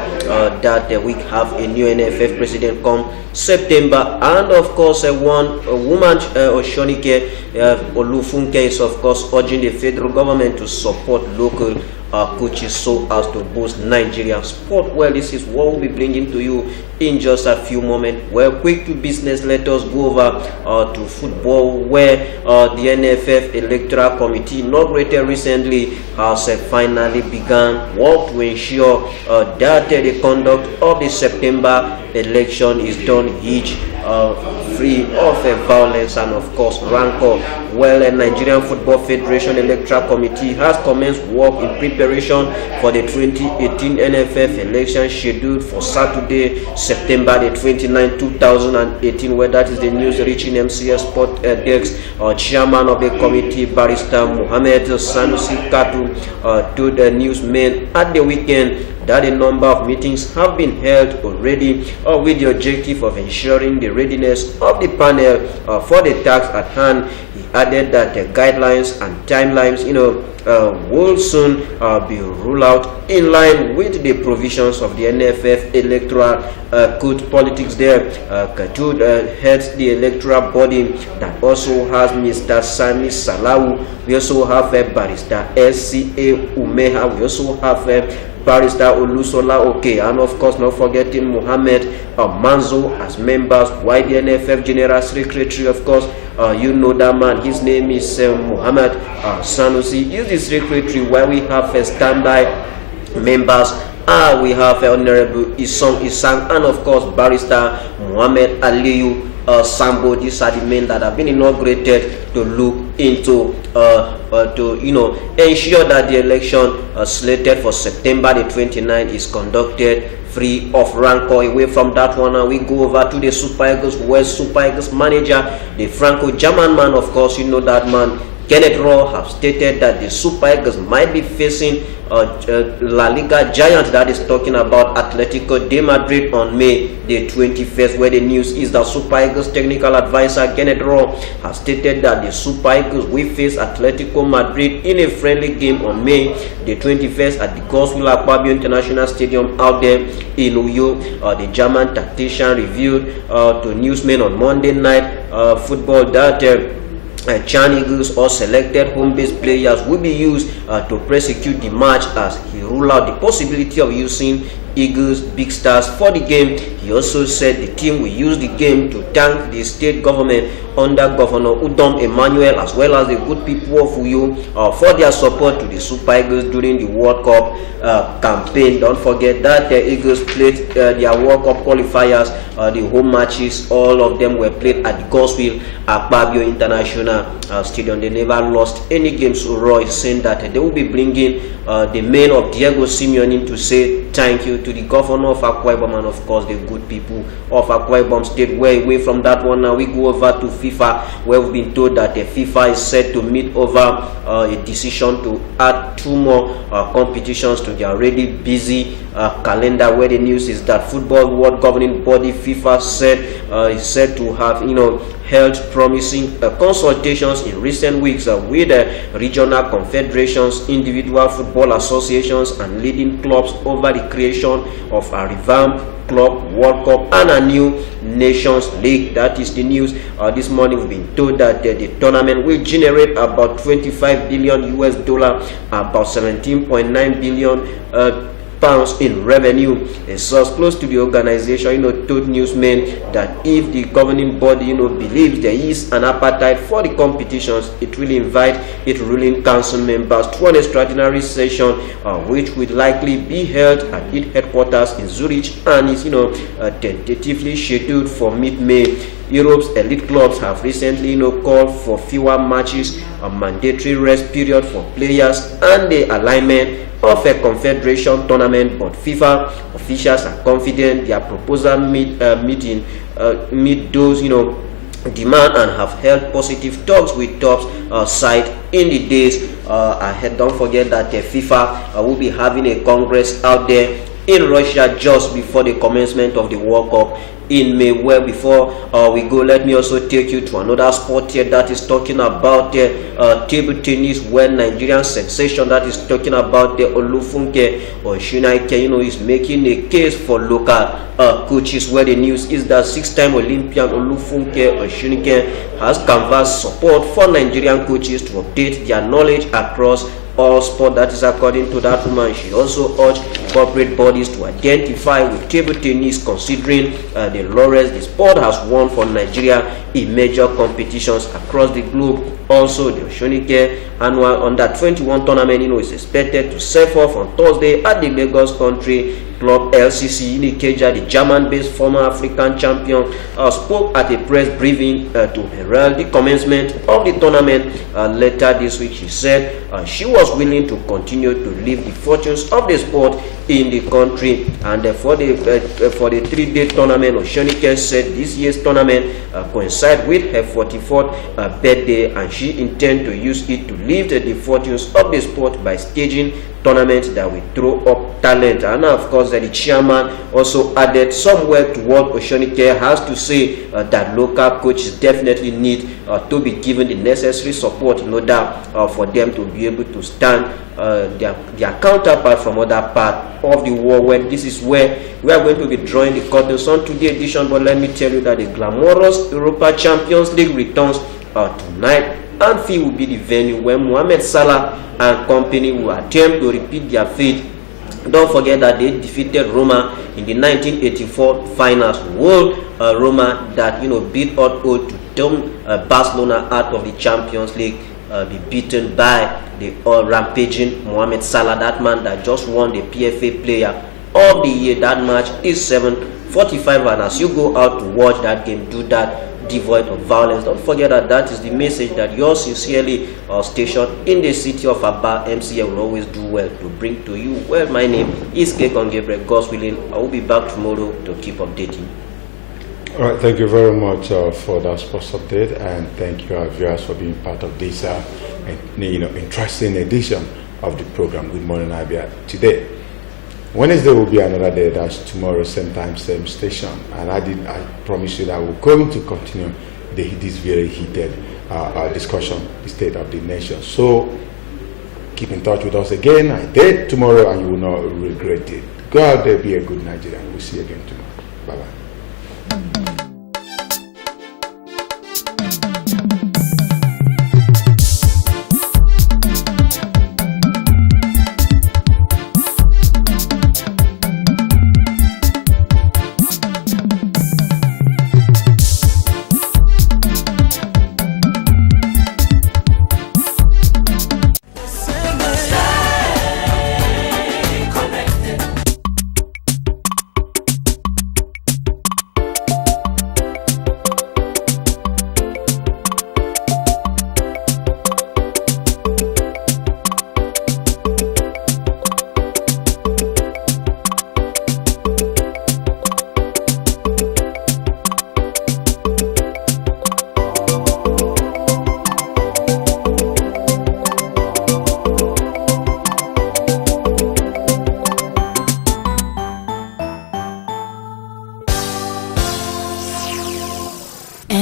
that we have a new NFF president come September, and of course one woman, Oshonike Olufunke, is of course urging the federal government to support local coaches so as to boost Nigerian sport. Well, this is what we'll be bringing to you in just a few moments. Well, quick to business, let us go over to football, where the NFF Electoral Committee, inaugurated recently, has finally begun work to ensure that the conduct of the September election is done free of violence and of course rancor. Well, the Nigerian Football Federation Electoral Committee has commenced work in preparation for the 2018 NFF election scheduled for Saturday, September the 29th, 2018. Where that is the news reaching MCS Sport Desk. Chairman of the committee, Barrister Mohammed Sanusi Katu, told the newsmen at the weekend that a number of meetings have been held already with the objective of ensuring the readiness of the panel for the task at hand. He added that the guidelines and timelines, will soon be ruled out in line with the provisions of the NFF Electoral Code. Politics there. Katud heads the electoral body that also has Mr. Sami Salau. We also have Barrister SCA Umeha. We also have Barrister Olusola Oke, and of course not forgetting Mohammed Manzo as members. Why the NFF General Secretary, of course, you know that man, his name is Mohammed Sanusi. He is the secretary. Why we have standby members, we have Honorable Isang, and of course Barrister Mohammed Aliyu Sambo. These are the men that have been inaugurated to look into to ensure that the election slated for September the 29th is conducted free of rancor. Away from that one, we go over to the Super Eagles, where Super Eagles manager, the Franco-German man, of course, you know that man, Kenneth Rowe, have stated that the Super Eagles might be facing La Liga giant, that is talking about Atletico de Madrid, on May the 21st, where the news is that Super Eagles technical advisor Kenneth Rowe has stated that the Super Eagles will face Atletico Madrid in a friendly game on May the 21st at the Abia International Stadium out there in Uyo. The German tactician revealed to newsmen on Monday Night Football that Chan Eagles or selected home-based players will be used to prosecute the match, as he ruled out the possibility of using Eagles big stars for the game. He also said the team will use the game to thank the state government under Governor Udom Emmanuel as well as the good people of Uyo for their support to the Super Eagles during the World Cup campaign. Don't forget that the Eagles played their World Cup qualifiers, the home matches, all of them were played at the Gospel Abia International Stadium. They never lost any games. So Roy is saying that they will be bringing the men of Diego Simeone to say thank you to the governor of Akwa Ibom and of course the good people of Akwa Ibom State. We're away from that one now. We go over to FIFA, where we've been told that the FIFA is set to meet over a decision to add 2 more competitions to their already busy calendar, where the news is that Football World Governing Body FIFA is said to have held promising consultations in recent weeks with regional confederations, individual football associations and leading clubs over the creation of a revamped Club World Cup and a new Nations League. That is the news this morning. We've been told that the tournament will generate about $25 billion, about 17.9 billion pounds in revenue. A source close to the organization told newsmen that if the governing body believes there is an appetite for the competitions, it will invite its ruling council members to an extraordinary session which will likely be held at its headquarters in Zurich and is tentatively scheduled for mid-May. Europe's elite clubs have recently called for fewer matches, a mandatory rest period for players and the alignment of a confederation tournament, but FIFA officials are confident their proposal meet those demand and have held positive talks with top side in the days ahead. Don't forget that the FIFA will be having a congress out there in Russia just before the commencement of the World Cup in May. Well, before we go, let me also take you to another sport here that is talking about table tennis, where Nigerian sensation that is talking about the Olufunke Oshinaike is making a case for local coaches, where the news is that 6-time Olympian Olufunke Oshinaike has canvassed support for Nigerian coaches to update their knowledge across all sport. That is according to that woman. She also urged corporate bodies to identify with table tennis, considering the laurels the sport has won for Nigeria in major competitions across the globe. Also, the Oshunike annual under-21 tournament is expected to set off on Thursday at the Lagos Country Club. LCC in Ikeja, the German-based former African champion, spoke at a press briefing to herald the commencement of the tournament. Later this week, she said she was willing to continue to live the fortunes of the sport in the country. And for the 3-day tournament, Oshunike said this year's tournament coincide with her 44th birthday, and she intends to use it to live the fortunes of the sport by staging tournaments that will throw up talent. And of course, the chairman also added somewhere to what Oshunike has to say, that local coaches definitely need to be given the necessary support in order for them to be able to stand their counterpart from other part of the world. When this is where we are going to be drawing the curtains on today's edition. But let me tell you that the glamorous Europa Champions League returns tonight. Anfield will be the venue where Mohamed Salah and company will attempt to repeat their fate. Don't forget that they defeated Roma in the 1984 finals. World Roma that beat out to turn Barcelona out of the Champions League, be beaten by the rampaging Mohamed Salah, that man that just won the PFA Player of the Year. That match is 7:45, and as you go out to watch that game, do that devoid of violence. Don't forget that that is the message that yours sincerely stationed in the city of Abia, MCL, will always do well to bring to you. Well, my name is Kekon Gabriel. God's willing, I will be back tomorrow to keep updating. All right, thank you very much for that sports update, and thank you, our viewers, for being part of this interesting edition of the program Good Morning Abia today. Wednesday will be another day. That's tomorrow, same time, same station. And I promise you that we're going to continue this very heated discussion, the state of the nation. So keep in touch with us again. I did tomorrow, and you will not regret it. Go out there, be a good Nigerian. We'll see you again tomorrow. Bye-bye.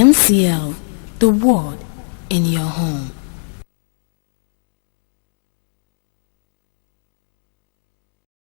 MCL, the ward in your home.